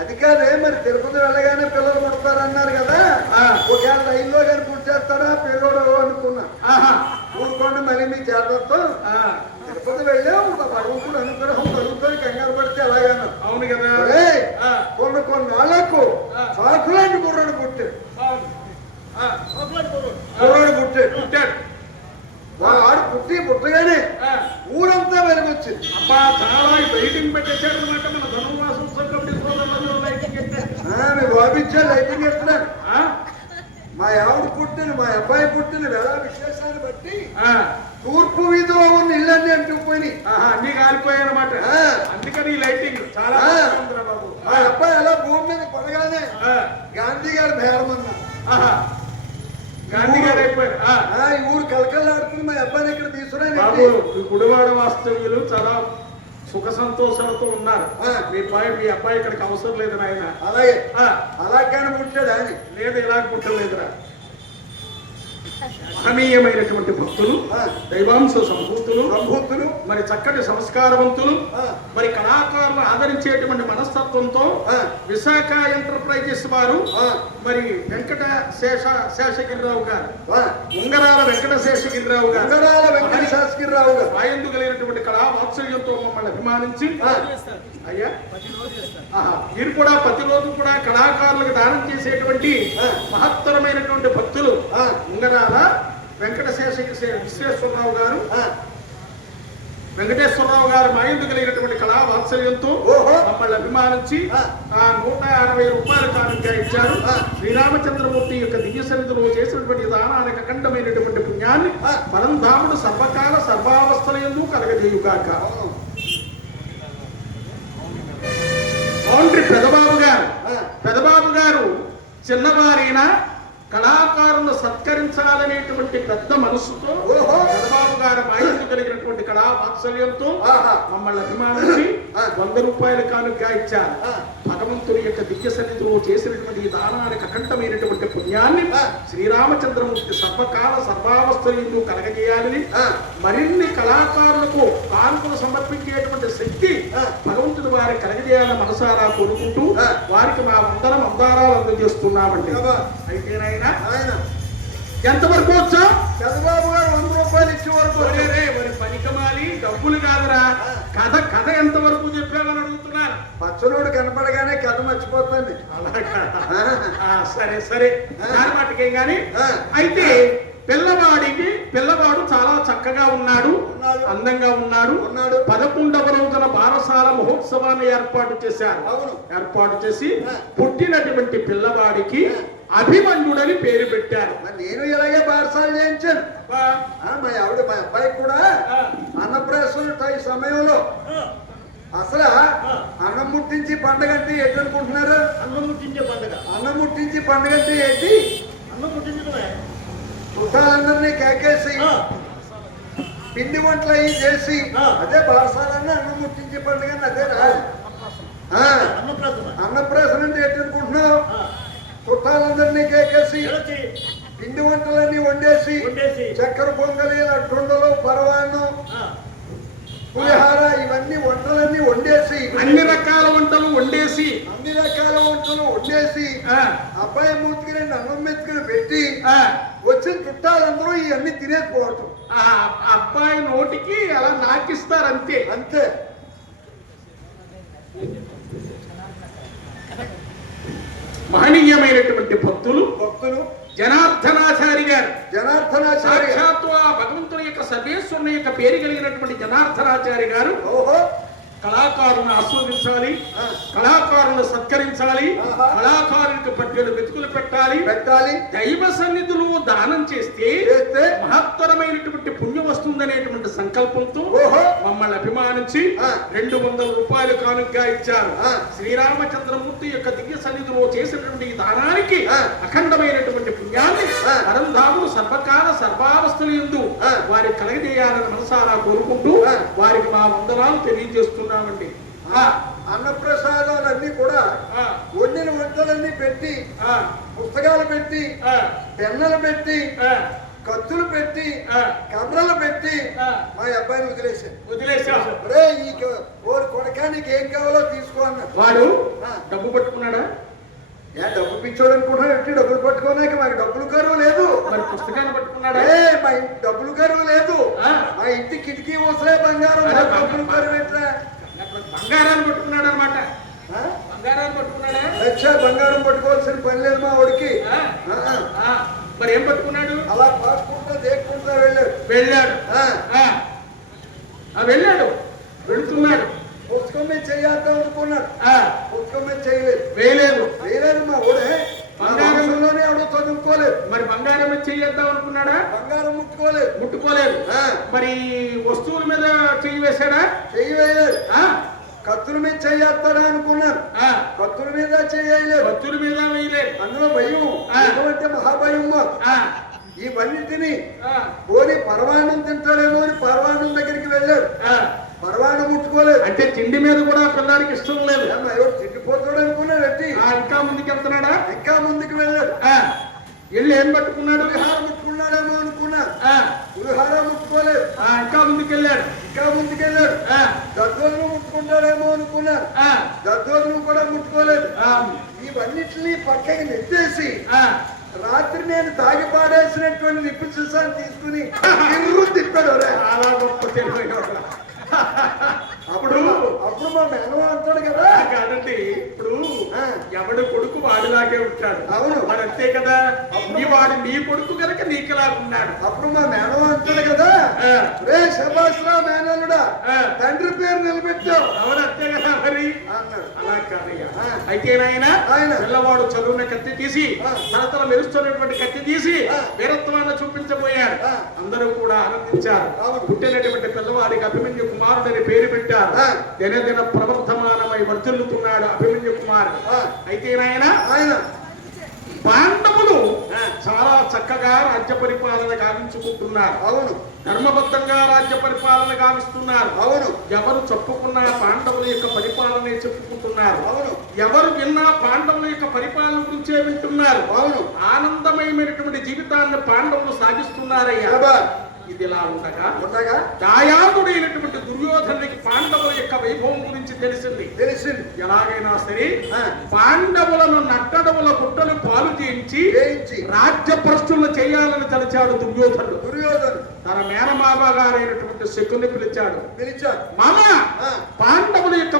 అది కాదే, మరి తిరుపతి వెళ్ళగానే పిల్లలు పుడతారన్నారు కదా, ఒకవేళ రైల్లో కానీ పుట్టేస్తాడా పిల్లడు అనుకున్నా. ఊరుకోండి మళ్ళీ మీ చేతతో తిరుపతి వెళ్ళాం. భగవంతుడు అనుగ్రహం కలుగుతుంది, కంగారు పడితే ఎలాగన్నా. అవును కదా. కొన్నాళ్ళకు సాకులాంటి కుర్రాడు పుట్టాడు. వాడు పుట్టగానే ఊరంతా వెలుగొచ్చింది. అబ్బా, చాలా లైటింగ్ పెట్టేశాడు అనమాట. మన ధనుర్మాసం మీ బాబిచ్చా లైటింగ్ వేస్తున్నాడు. మా ఆవిడ పుట్టిన మా అబ్బాయి పుట్టిన వేళ విశేషాన్ని బట్టి తూర్పు వీధిలో ఉన్న ఇళ్ళన్నీ అంటుకుపోయి అన్ని కాలిపోయాయి అనమాట. అందుకని లైటింగ్ చాలా. మా అబ్బాయి అలా భూమి మీద పడగానే గాంధీ గారు భేరమన్నారు. గాంధీ గారు అయిపోయారు. ఈ ఊరు కలకల్లాడుతుంది. మా అబ్బాయిని ఇక్కడ తీసుకురా. గుడివాడ వాస్తవ్యులు చాలా సుఖ సంతోషాలతో ఉన్నారు. మీ అబ్బాయి ఇక్కడికి అవసరం లేదు నాయన. అలాగే అలాగే పుట్టాడు అని లేదు, ఇలా పుట్టలేదురా. మహనీయమైనటువంటి భక్తులు, దైవాంశ సంభూతులు, మరి చక్కటి సంస్కారవంతులు, మరి కళాకారులు ఆదరించేటువంటి మనస్తత్వంతో విశాఖ ఎంటర్ప్రైజెస్ వారు మరి శేషగిరిరావు గారు, ఉంగరాల వెంకట శేషగిరిరావు గారు వాయందు కలిగినటువంటి కళా వాత్సల్యంతో మమ్మల్ని అభిమానించి, అయ్యా మీరు కూడా ప్రతిరోజు కూడా కళాకారులకు దానం చేసేటువంటి మహత్తరమైనటువంటి భక్తులు ఉంగరాల వెంకట వెంకటేశ్వరరావు గారు మాయందు కలిగినటువంటి కళా వాత్సల్యంతో మమ్మల్ని అభిమానించి 150 రూపాయలు కానుకగా ఇచ్చారు. శ్రీరామచంద్రమూర్తి యొక్క దివ్య సన్నిధిలో చేసినటువంటి దానానికి అఖండమైనటువంటి పుణ్యాన్ని పరంధాముడు సర్వకాల సర్వావస్థలందు కలగజేయుగాక. మౌండ్రి పెదబాబు గారు చిన్నవారైన కళాకారులను సత్కరించాలనేటువంటి పెద్ద మనసుతో పెదబాబు గారు మాయందు కలిగినటువంటి కళా వాత్సల్యంతో ఆహా. మమ్మల్ని అభిమానించి 100 రూపాయల కానుక ఇచ్చారు. భగవంతుని యొక్క దివ్య సన్నిధిలో చేసినటువంటి ఈ దానానికి అఖండమైనటువంటి పుణ్యాన్ని శ్రీరామచంద్రమూర్తి సర్వకాల సర్వావస్థలు కలగజేయాలని మరిన్ని కళాకారులకు కానుకలు సమర్పించేటువంటి శక్తి భగవంతుడు వారి కలగజేయాలని మనసారా కోరుకుంటూ వారికి మా వందనం అందారాలు అందజేస్తున్నామండి. అయితేనైనా ఎంతవరకు వచ్చా చంద్రబాబు గారు 100 రూపాయలు ఇచ్చే వరకు మరి పనికమాలి డబ్బులు కాదురా, కథ ఎంతవరకు చెప్పామని అడుగుతున్నారు. పచ్చనోడు కనపడగానే కథ మర్చిపోతుంది. సరే సరే మాటకేం గాని. అయితే పిల్లవాడు చాలా చక్కగా ఉన్నాడు, అందంగా ఉన్నాడు. 11వ రోజున బారసాల మహోత్సవాన్ని ఏర్పాటు చేశారు. ఏర్పాటు చేసి పుట్టినటువంటి పిల్లవాడికి అభిమన్యుడని పేరు పెట్టారు. నేను ఇలాగే బారసాలు చేయించాను. మా ఆవిడ మా అబ్బాయి కూడా అన్నప్రాసన సమయంలో అసలు అన్నం ముట్టించి పండుగ అంటే ఏంటి అనుకుంటున్నారు? అన్నం ముట్టించే పండుగ. అన్నం ముట్టించి పండుగ అంటే ఏంటి? అన్నం ముట్టించడమే. చుట్టాలందరినీ కేకేసి పిండి వంటలు అవి చేసి అదే బారసాలన్నీ అన్నం ముట్టించే పండుగ అదే రాదు. అన్నప్రాసన అంటే ఏంటి అనుకుంటున్నావు? చుట్టాలందరినీ కేకేసి పిండి వంటలన్నీ వండేసి చక్కెర పొంగలి, లడ్డుండలు, పరవాన్నం, పులిహార ఇవన్నీ వంటలన్నీ వండేసి అన్ని రకాల వంటలు వండేసి అబ్బాయి మూతికి 2 అన్నం మెతుకులు పెట్టి వచ్చిన చుట్టాలందరూ ఇవన్నీ తినేసుకోవటం. అబ్బాయి నోటికి అలా నాకిస్తారు అంతే. మహనీయమైనటువంటి భక్తులు జనార్దనాచారి గారు. సాక్షాత్తు ఆ భగవంతుని యొక్క సర్వేశ్వరుని యొక్క పేరు కలిగినటువంటి జనార్దనాచారి గారు కళాకారులను ఆస్వాదించాలి, కళాకారులను సత్కరించాలి, కళాకారునికి పట్టెడు మెతుకులు పెట్టాలి. దైవ సన్నిధులు దానం చేస్తే మహత్తరమైనటువంటి పుణ్యం వస్తుందనేటువంటి సంకల్పంతో మమ్మల్ని అభిమానించి 200 రూపాయలు కానుకగా ఇచ్చారు. శ్రీరామచంద్రమూర్తి యొక్క దివ్య సన్నిధిలో చేసినటువంటి ఈ దానానికి అఖండమైనటువంటి పుణ్యాన్ని పరంధాములు సర్వకాల సర్వావస్థలు యందు వారి కలగజేయాలని మనసారా కోరుకుంటూ వారికి మా వందనాలు తెలియజేస్తున్నామండి. అన్నప్రసాదాలన్నీ కూడా వండిన వంటలన్నీ పెట్టి పుస్తకాలు పెట్టి పెన్నలు పెట్టి కత్తులు పెట్టి కర్రలు పెట్టి మా అబ్బాయిని వదిలేశాడు. ఓడి కొడకా నీకు ఏం కావాలో తీసుకో అన్నాడు. వాడు డబ్బు పట్టుకున్నాడా? డబ్బు పిచ్చోడు అనుకుంటున్నాడు. డబ్బులు పట్టుకోలేక మాకు డబ్బులు కరువు లేదు. మరి పుస్తకాలు పట్టుకున్నాడా? మా ఇంటి డబ్బులు కరువు లేదు. మా ఇంటి కిటికీ వసలే బంగారం. డబ్బులు కరువు ఎట్లా? బంగారాన్ని పట్టుకున్నాడు అనమాట. బంగారాన్ని పట్టుకున్నాడా? బంగారం పట్టుకోవాల్సిన పని లేదు మా వాడికి. మరి ఏం పట్టుకున్నాడు? అలా పాసుకుంటా దేక్కుంటా వెళ్ళాడు వెళుతున్నాడు. పుస్తకం మీద చేద్దాం అనుకున్నాడు. పుస్తకం మీద వేయలేదు. మా ఊడే బంగారంలోనే ఎవడో చదువుకోలేదు. మరి బంగారం మీద చేద్దాం అనుకున్నాడా? బంగారం ముట్టుకోలేదు. మరి వస్తువుల మీద చెయ్యి వేశాడా? చెయ్యి వేయలేదు. కత్తుల మీద చేస్తాడా అనుకున్నాను. కత్తుల మీద చేయలేదు. కత్తుల మీద వేయలేదు. అందులో భయం అంటే మహాభయం. ఇవన్నిటిని పోనీ పరవాణం తింటాడేమో అని పరవాణం దగ్గరికి వెళ్ళాడు. పరవాణం ముట్టుకోలేదు. అంటే తిండి మీద కూడా పిల్లాడికి ఇష్టం లేదు. తిండిపోతాడు అనుకున్నాడు. ఇంకా ముందుకు వెళ్తున్నాడా? ఇంకా ముందుకు వెళ్ళాడు. వెళ్ళి ఏం పట్టుకున్నాడు? పులిహార ముట్టుకున్నాడేమో అనుకున్నాడు. పులిహార ముట్టుకోలేదు. ఇంకా ముందుకెళ్ళాడు. దద్దోజనం ముట్టుకుంటాడేమో అనుకున్నాడు. దద్దోజనం కూడా ముట్టుకోలేదు. ఇవన్నిటిని పక్కకి నెట్టేసి రాత్రి నేను తాగి పాడేసినటువంటి నిప్పు చూసాన్ని తీసుకుని తిప్పాడు. చాలా గొప్ప తెలియదు. అప్పుడు మా మేనవ అంటాడు కదా. కాదండి, ఇప్పుడు ఎవడు కొడుకు వాడిలాగే ఉంటాడు. అవును, మరి అంతే కదా. వాడు నీ కొడుకు కనుక నీకులాగా ఉన్నాడు. అప్పుడు మా మేనవ అంటాడు కదా, రే శభాస్రా మేనలుడా, తండ్రి పేరు నిలబెట్టావు. అవును, అంతే కదా మరి అన్నాడు. అలా కాదయ్యా. అయితే ఆయన పిల్లవాడు చదువున్న కత్తి తీసి తనతల మెరుస్తున్నటువంటి కత్తి తీసి వీరత్వాన్ని చూపించబోయాడు. అందరూ కూడా ఆనందించారు. పుట్టినటువంటి పిల్లవాడికి అభిమన్యు కుమారుడని పేరు పెట్టారు. దినదిన ప్రవర్ధమానమై వర్ధిల్లుతున్నాడు అభిమన్యు కుమారుడు. అయితే ఆయన పాండవులు చాలా చక్కగా చక్కగా రాజ్య పరిపాలన గావించుకుంటున్నారు. అవును. ధర్మబద్ధంగా రాజ్య పరిపాలన గావిస్తున్నారు. అవును. ఎవరు చెప్పుకున్నా పాండవుల యొక్క పరిపాలనే చెప్పుకుంటున్నారు. అవును. ఎవరు విన్నా పాండవుల యొక్క పరిపాలన గురించే వింటున్నారు. అవును. ఆనందమయమైనటువంటి జీవితాన్ని పాండవులు సాగిస్తున్నారయ్యా. బాబా, ఇదిలా ఉండగా ఉండగా దాయాదుడైనటువంటి దుర్యోధనుడికి పాండవుల యొక్క వైభవం గురించి తెలిసింది. తెలిసింది. ఎలాగైనా సరే ఆ. పాండవులను నట్టడవుల గుట్టలు పాలు చేయించి చేయించి రాజ్యభ్రష్టులను చేయాలని తలచాడు దుర్యోధనుడు. దుర్యోధను తన మేనమామ గారైనటువంటి శకుని పిలిచాడు. పిలిచాడు. మామ, ఆ. పాండవుల యొక్క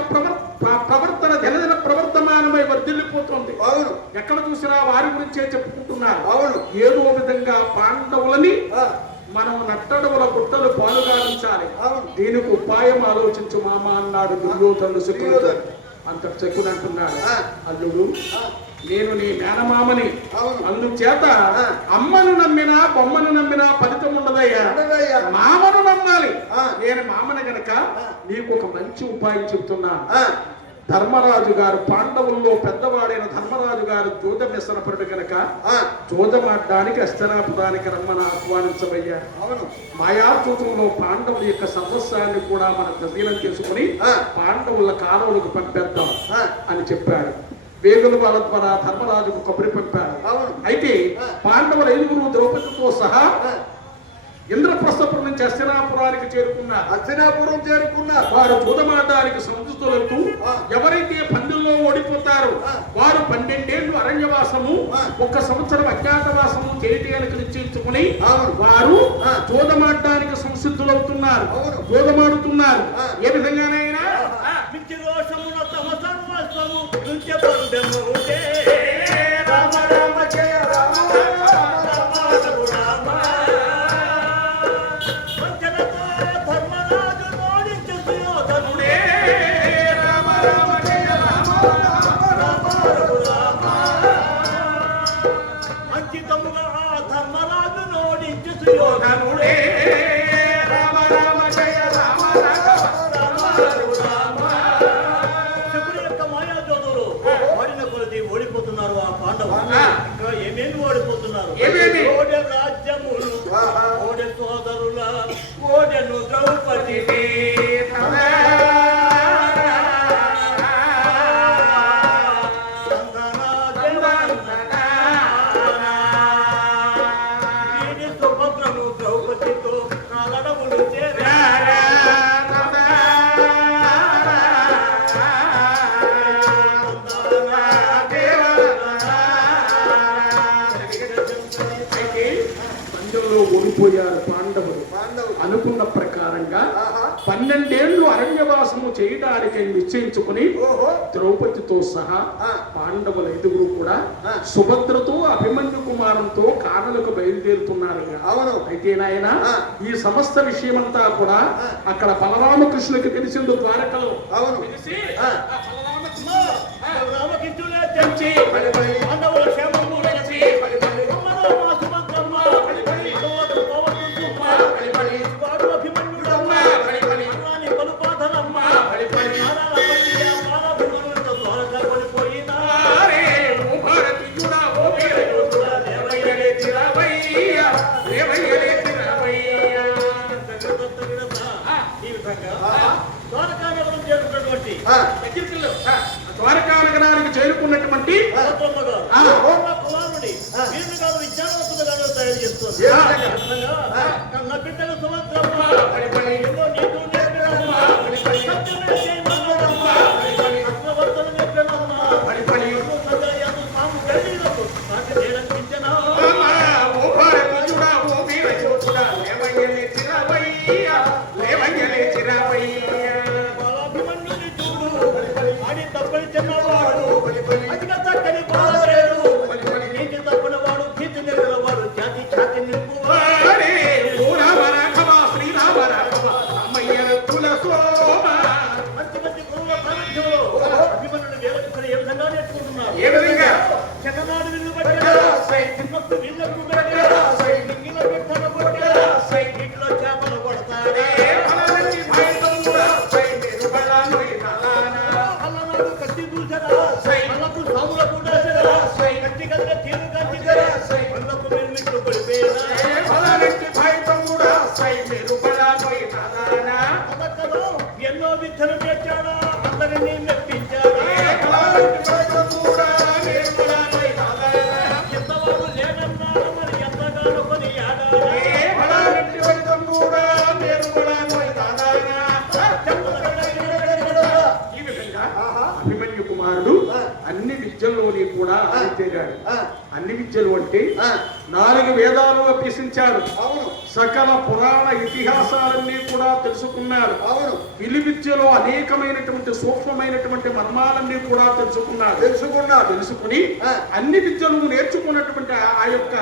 ప్రవర్తన దినదిన ప్రవర్తమానమై వర్ధిల్లిపోతుంది. అవును. ఎక్కడ చూసినా వారి గురించే చెప్పుకుంటున్నారు. అవును. ఏదో విధంగా పాండవులని ఆ. మనం నట్టడవుల గుట్టలు పాలుగావించాలి. అవును. దీనికి ఉపాయం ఆలోచించు మామ అన్నాడు దుర్యోధనుడు శకునితో. అంత శకుని అంటున్నాడు, ఆ. అల్లుడు, నేను నీ మేనమామని. అవును. అందుచేత ఆ. అమ్మను నమ్మినా బొమ్మను నమ్మినా ఫలితం ఉండదయ్యా. ఉండదయ్యా. మామను నమ్మాలి. ఆ. నేను మామని గనక నీకు ఒక మంచి ఉపాయం చెప్తున్నాను. ఆ. ధర్మరాజు గారు, పాండవుల్లో పెద్దవాడైన ధర్మరాజు గారు జోద వ్యసనపరుడు కనుక ఆ. జోదమాడడానికి హస్తనాపురానికి రమ్మని ఆహ్వానించబయ్యా. అవును. మాయాచూతంలో పాండవుల యొక్క సదస్యాన్ని కూడా మనం తదీనం చేసుకుని ఆ. పాండవుల కాలువలకు పంపేద్దాం ఆ. అని చెప్పాడు. వేగుల వాళ్ళ ద్వారా ధర్మరాజుకు కబురు పంపాడు. అవును. అయితే ఆ. పాండవుల 5గురు ద్రౌపదితో సహా ఆ. ఇంద్రప్రస్థపురం నుంచి హస్తినాపురానికి చేరుకున్నారు. హస్తినాపురం చేరుకున్నారు. వారు చూదమాడడానికి సంతృప్తులవుతూ ఆ. ఎవరైతే పందెంలో ఓడిపోతారో ఆ. వారు 12 ఏళ్ళు అరణ్యవాసము, ఆ. 1 సంవత్సరం అజ్ఞాతవాసము చేయటానికి నిశ్చయించుకుని అవును. వారు ఆ. చూదమాడడానికి సంసిద్ధులవుతున్నారు. అవును. చూదమాడుతున్నారు. ఆ. ఏ విధంగానైనా మిచ్చి రోషమున తమ సర్వస్వము నృత్యపరుడెను ఉంటే. రామ రామ జయ రామ రామాయణము రామ. వంచనతో ధర్మరాజు నోడించు సుయోధనుడే. రామ రామ జయ రామ రామాయణము రామ. అంకితముగా ఆ ధర్మరాజు నోడించు సుయోధనుడే. రామ రామ జయ రామ రామాయణము రామ. శకుని యొక్క మాయాజోదులు వాడిన కొలది ఓడిపోతున్నారు ఆ పాండవులు. ఇంకా ఏమేమి ఓడిపోతున్నారు? ఏమేమి? ఓడె రాజ్యములు, ఆహా. ఓడె సోదరుల, ఓడెను ద్రౌపది. సుభద్రను ద్రౌపదితో నాలడములు చేరా. పందెంలో ఓడిపోయారు పాండవులు. పాండవులు. అనుకున్న ప్రకారంగా ఆహా. 12 ఏళ్ళు అరణ్యవాసము చేయడానికి నిశ్చయించుకుని ఓహో. ద్రౌపదితో సహా ఆ. పాండవుల 5గురు కూడా ఆ. సుభద్రతో అభిమన్యు కుమారంతో కానలకు బయలుదేరుతున్నారు. అవును. అయితే నాయన ఆ. ఈ సమస్త విషయమంతా కూడా ఆ. అక్కడ బలరామకృష్ణుడికి తెలిసింది ద్వారకలో. అవును. తెలిసి ఆ. ఆ బలరామకృష్ణ రామకృష్ణులే తెచ్చి పాండవుల క్షేమము తెచ్చి అమ్మలో మా సుభద్రమ్మ భగవత్ పోవతుందమ్మ. వాడు అభిమన్యుడమ్మ. అన్నాని పలుపాధనమ్మ. ఆడాల పల్లియ బాలభిమనులతో ద్వారక పడిపోయినా. ఈ విధంగా ద్వారకా నగరం చేరుకున్నటువంటి ఆ. ద్వారకా నగరానికి చేరుకున్నటువంటి సుభద్రమ్మ గారు ఆ. పూర్వ కుమారుడి వీరుడు గారు విజ్ఞానవంతుడు గారు తయారు చేస్తుంది. ఏ విధంగా? కన్న బిడ్డలు సుభద్రమ్మ ఆరితేరాడు. ఆ, అన్ని విద్యలు అంటే ఆ, 4 వేదాలు అభ్యసించాడు. అవును సకల పురాణ ఇతిహాసాలన్నీ కూడా తెలుసుకున్నాడు. అవును విలు విద్యలో అనేకమైనటువంటి సూక్ష్మమైనటువంటి మర్మాలన్నీ కూడా తెలుసుకున్నాడు. తెలుసుకుని ఆ. అన్ని విద్యలు నేర్చుకున్నటువంటి ఆ యొక్క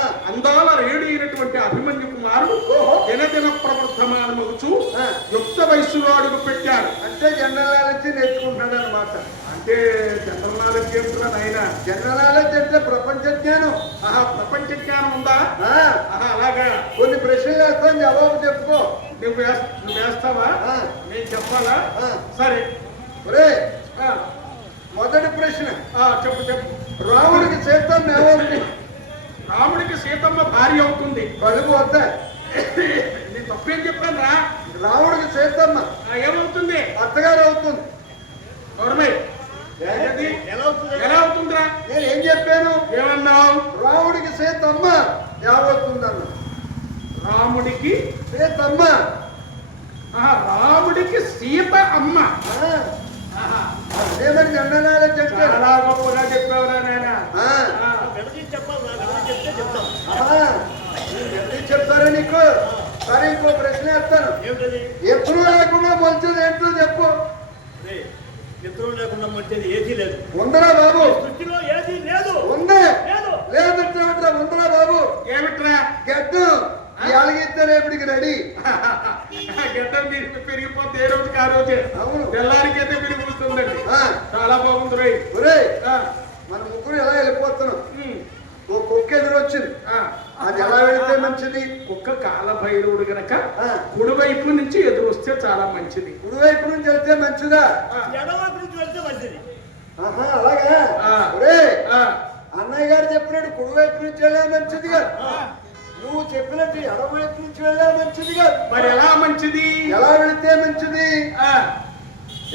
ఆ. అందాల రేడి అయినటువంటి అభిమన్యు కుమారుడు ఓహో. దినదిన ప్రవర్ధమానమవుచు ఆ. యుక్త వయస్సులో అడుగు పెట్టాడు. అంటే జనరల్ నాలెడ్జ్ నేర్చుకుంటున్నాడు అనమాట. అంటే జనరల్ నాలెడ్జ్ చెప్తున్నాడు ఆయన. జనరల్ నాలెడ్జ్ అంటే ప్రపంచ జ్ఞానం. ఆహా, ప్రపంచ జ్ఞానం ఉందా? ఆ, ఆహా, అలాగా. కొన్ని ప్రశ్నలు వేస్తాను, జవాబు చెప్పుకో. నువ్వు వేస్తావా? ఆ. నేను చెప్పాలా? ఆ. సరే. ఒరే, ఆ, మొదటి ప్రశ్న, చెప్పు చెప్పు. రాముడికి సీతమ్మ ఏమవుతుంది? రాముడికి సీతమ్మ భార్య అవుతుంది. కడుపు వద్దా? నేను తప్పేం చెప్పాను రా? రాముడికి సీతమ్మ ఏమవుతుంది? అత్తగారు అవుతుంది. గౌరమై ఎలా అవుతుంది? ఎలా అవుతుందిరా? నేను ఏం చెప్పాను? ఏమన్నావు? రాముడికి సీతమ్మ ఏమవుతుందన్న. రాముడికి సీతమ్మ. రాముడికి సీత అమ్మ. ఆ, అదే మరి జనరల్ నాలెడ్జ్ అంటే. చాలా గొప్పగా చెప్పావురా నాయన. ఆ, విడదీసి చెప్పాలి, విడదీసి చెప్తే చెప్తాం. ఆహా, ఎన్ని చెప్తారా నీకు? సరే, ఇంకో ప్రశ్న వేస్తాను. ఏమిటది? ఎప్పుడు లేకుండా మంచిది ఏంటో చెప్పు. అదే, మిత్రులు లేకుండా మంచిది ఏదీ లేదు. ఉందరా బాబు? సృష్టిలో ఏదీ లేదు. ఉంది. లేదు. లేదంటే ఉందరా బాబు? ఏమిట్రా? గడ్డు ఎలాగిస్తే రేపటికి రెడీ. గడ్డం పెరిగిపోతే ఏ రోజుకి ఆ రోజే. అవును. తెల్లారికైతే పెరిగిపోతుందండి. ఆ, చాలా బాగుంది రై. ఒరేయ్, మన ముగ్గురు ఎలా వెళ్ళిపోతున్నాం? ఓ కుక్క ఎదురొచ్చింది. అది ఎలా వెళితే మంచిది? కుక్క కాలభైరవుడు గనక ఆ, కుడివైపు నుంచి ఎదురు వస్తే చాలా మంచిది. కుడివైపు నుంచి వెళ్తే మంచిదా? ఎడమవైపు నుంచి వెళ్తే మంచిది. ఆహా, అలాగా? ఆ. ఒరేయ్, ఆ, అన్నయ్య గారు చెప్పినట్టు కుడివైపు నుంచి వెళ్ళా మంచిదిగా, నువ్వు చెప్పినట్టు ఎడమవైపు నుంచి వెళ్ళా మంచిదిగా. మరి ఎలా మంచిది? ఎలా వెళితే మంచిది? ఆ,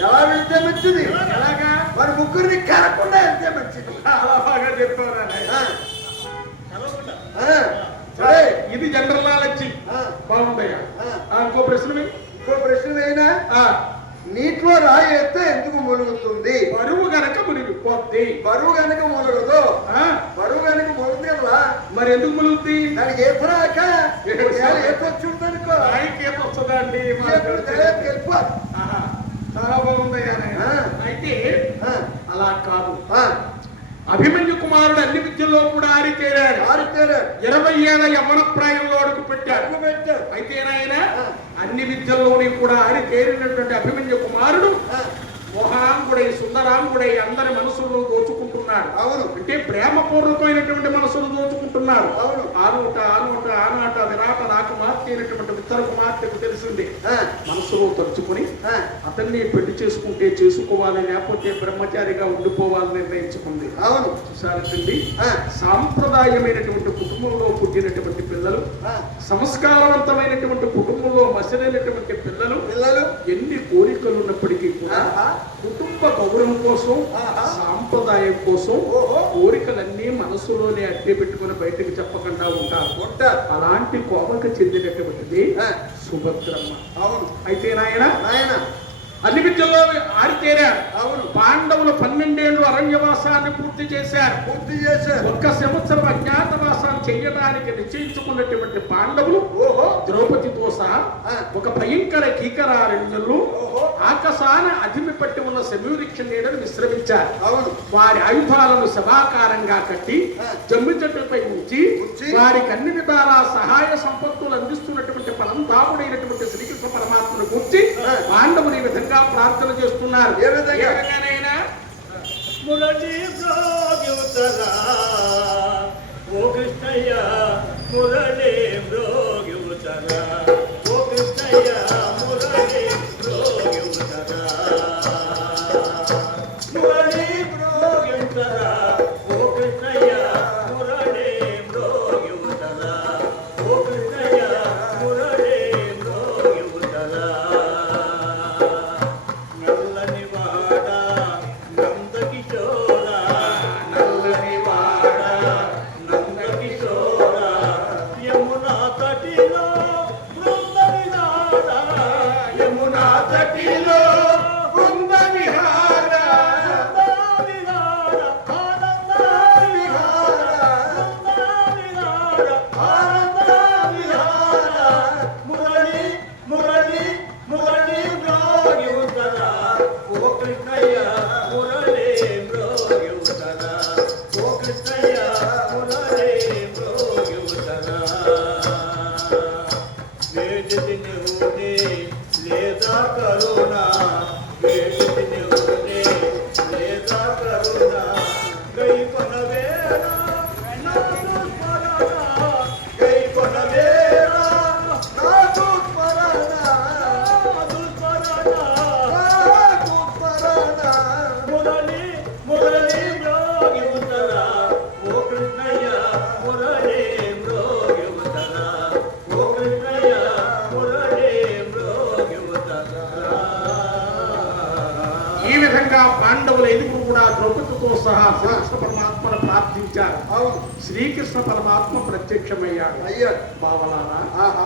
ఎలా వెళితే మంచిది? ఎలాగా? మరి ముగ్గురిని కలకుండా వెళ్తే మంచిది. చాలా బాగా చెప్పావురా నాయన. ఆ, చదవకుండా. ఆ, సరే. ఇది జనరల్ నాలెడ్జ్. ఆ, బాగుందయ్యా. ఆ. ఇంకో ప్రశ్న ఇంకో ప్రశ్న అయినా, నీటిలో రాయి ఎత్తే ఎందుకు మునుగుతుంది? బరువు గనక మునిగిపోద్ది. బరువు కనుక మునగదు. ఆ, బరువు కనుక మునగదు కదా, మరి ఎందుకు మునుగుద్ది? దానికి ఏపరాక ఏపొచ్చి ఉందనుకో, రాయికి ఏమొస్తుందా అండి? వెళ్ళిపోదు. ఆహా, చాలా బాగుందయ్యా నాయన. ఆ. అయితే ఆ, అలా కాదు. ఆ, అభిమన్యు కుమారుడు అన్ని విద్యల్లో కూడా ఆరితేరాడు. ఆరితేరా 20 ఏళ్ల యవ్వన ప్రాయంలో అడుగు పెట్టాడు. పెట్టాడు. అయితే నాయన ఆ. అన్ని విద్యల్లోని కూడా ఆరితేరినటువంటి అభిమన్యు కుమారుడు ఆ, మోహనాంగుడై సుందరాంగుడై అందరి మనసులను దోచుకుంటున్నాడు. అవును. అంటే ప్రేమపూర్వకమైనటువంటి మనసును దోచుకుంటున్నాడు. అవును. ఆనాట విరాట నాకు మార్తైనటువంటి ఉత్తర కుమార్తెకు తెలిసింది. ఆ, మనసులో తలుచుకుని ఆ, అతన్ని పెళ్లి చేసుకుంటే చేసుకోవాలి, లేకపోతే బ్రహ్మచారిగా ఉండిపోవాలని నిర్ణయించుకుంది. అవును. చూసారండి, ఆ, సాంప్రదాయమైనటువంటి కుటుంబంలో పుట్టినటువంటి పిల్లలు, ఆ, సంస్కారవంతమైనటువంటి కుటుంబంలో మసలైనటువంటి పిల్లలు పిల్లలు ఎన్ని కోరికలు ఉన్నప్పటికీ కూడా ఆహా. కుటుంబ గౌరవం కోసం, ఆహా. సాంప్రదాయం కోసం ఓహో. కోరికలన్నీ మనసులోనే అట్టే పెట్టుకుని బయటకు చెప్పకుండా ఉంటారు. ఉంటారు. అలాంటి కోపకు చెందినటువంటిది ఆ, సుభద్రమ్మ. అవును. అయితే నాయన నాయన. అన్ని విద్యల్లో ఆరితేరాడు. అవును. పాండవులు 12 ఏళ్ళు అరణ్యవాసాన్ని పూర్తి చేశారు. పూర్తి చేశారు. 1 సంవత్సరం అజ్ఞాతవాసాన్ని చేయడానికి నిశ్చయించుకున్నటువంటి పాండవులు ఓహో. ద్రౌపదితో సహా ఆ. ఒక భయంకర కీకరారణ్యంలో ఓహో. ఆకాశాన అధిమి పట్టి ఉన్న శమీవృక్ష నీడను విశ్రమించారు. అవును. వారి ఆయుధాలను శవాకారంగా కట్టి ఆ. జమ్మి చెట్టుపై ఉంచి ఉంచి వారికి అన్ని విధాల సహాయ సంపత్తులు అందిస్తున్నటువంటి పరంధాముడైనటువంటి శ్రీకృష్ణ పరమాత్మను కూర్చి ఆ. పాండవులు ఈ విధంగా ప్రార్థన చేస్తున్నారు. ఏ విధంగా? ఏ విధంగానైనా మురళి మ్రోగ్యుతరా ఓ కృష్ణయ్య, మురళి మ్రోగ్యుతరా ఓ కృష్ణయ్య, మురళి మ్రోగ్యుతరా మురళి మ్రోగ్యుతరా ఓ కృష్ణయ్య, మురళి మ్రోగ్యుతరా ఓ కృష్ణయ్య, మురళి మ్రోగ్యుతరా నల్లని వాడ నందకిశోర, నల్లని వాడ నందకిశోర, యమునా తటిలో వేడిది నువ్వునే లేదా కరుణ వేడిది నువ్వునే లేదా కరుణ గై కొనవేరా నాదు స్మరణ గై కొనవేరా నాదు స్మరణ నాదు స్మరణ నాదు స్మరణ మురళి మురళి మ్రోగివుతరా ఓ కృష్ణయ్య మురళి మ్రోగివుతరా ఓ కృష్ణయ్య మురళి మ్రోగివుతరా. ఈ విధంగా పాండవులు ఐదుగురు కూడా ద్రౌపదితో సహా శ్రీకృష్ణ పరమాత్మను ప్రార్థించారు. అవును శ్రీకృష్ణ పరమాత్మ ప్రత్యక్షమయ్యాడు. అయ్యాడు. బావలారా, ఆహా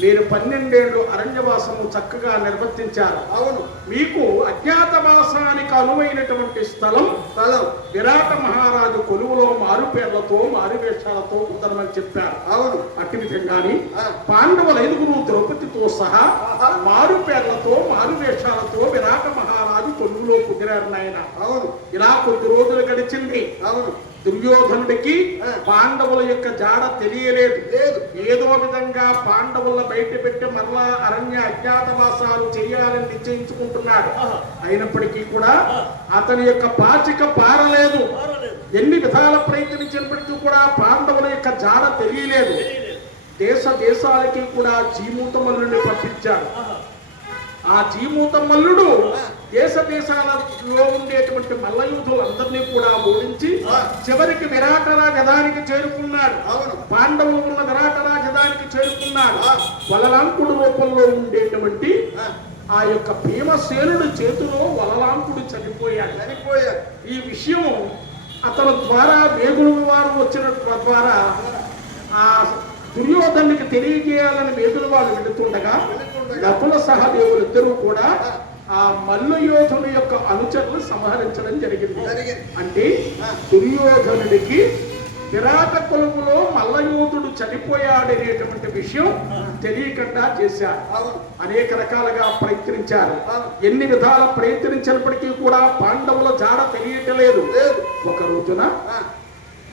మీరు 12 ఏళ్ళు అరణ్యవాసము చక్కగా నిర్వర్తించారు. అవును మీకు అజ్ఞాతవాసానికి అనువైనటువంటి స్థలం స్థలం విరాట మహారాజు కొలువులో మారుపేర్లతో మారువేషాలతో ఉందరమని చెప్పారు. అవును అట్టి విధంగాని ఆ. పాండవుల ఐదుగురు ద్రౌపదితో సహా ఆహా. మారుపేర్లతో మారువేషాలతో విరాట మహారాజు కొలువులో కుదిరారు నాయన. అవును ఇలా కొద్ది రోజులు గడిచింది. అవును దుర్యోధనుడికి ఆ. పాండవుల యొక్క జాడ తెలియలేదు. లేదు ఏదో విధంగా పాండవుల బయట పెట్టి మరలా అరణ్య అజ్ఞాతవాసాలు చేయాలని నిశ్చయించుకుంటున్నాడు. ఆహా. అయినప్పటికీ కూడా అతని యొక్క పాచిక పారలేదు. మారలేదు ఎన్ని విధాల ప్రయత్నించినప్పటికీ కూడా పాండవుల యొక్క జాడ తెలియలేదు. తెలియలేదు. దేశ దేశాలకి కూడా జీమూతమల్లుని పంపించాడు. ఆహా. ఆ జీమూతమల్లుడు దేశ దేశాలలో ఉండేటువంటి మల్లయూధులందరినీ కూడా ఓడించి చివరికి విరాట రాజధానికి చేరుకున్నాడు. అవును పాండవులు ఉన్న విరాట రాజధానికి చేరుకున్నాడు. వలలాంకుడు రూపంలో ఉండేటువంటి ఆ యొక్క భీమసేనుడి చేతిలో వలలాంకుడు చనిపోయాడు. చనిపోయాడు. ఈ విషయం అతని ద్వారా వేగుల వారు వచ్చిన ద్వారా ఆ దుర్యోధనుడికి తెలియజేయాలని వేగుల వాళ్ళు వెళుతుండగా నకుల సహదేవులు ఇద్దరూ కూడా ఆ మల్ల యోధుని యొక్క అనుచరులు సంహరించడం జరిగింది. అంటే దుర్యోధనుడికి విరాట కులములో మల్లయోధుడు చనిపోయాడనేటువంటి విషయం తెలియకుండా చేశారు. అవును అనేక రకాలుగా ప్రయత్నించారు. అవును. ఎన్ని విధాల ప్రయత్నించినప్పటికీ కూడా పాండవుల జాడ తెలియటలేదు. లేదు ఒక రోజున ఆ,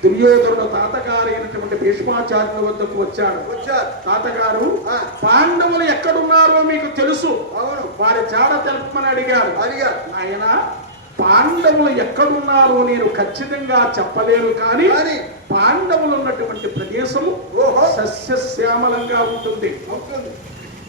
దుర్యోధనుడు తాతగారైనటువంటి భీష్మాచార్యుల వద్దకు వచ్చాడు. వచ్చారు. తాతగారు ఆ. పాండవులు ఎక్కడున్నారో మీకు తెలుసు, అవును వారి జాడ తెలుపమని అడిగారు. అడిగారు. ఆయన పాండవులు ఎక్కడున్నారో నేను ఖచ్చితంగా చెప్పలేను, కానీ కానీ పాండవులు ఉన్నటువంటి ప్రదేశము ఓహో సస్యశ్యామలంగా ఉంటుంది. అవుతుంది.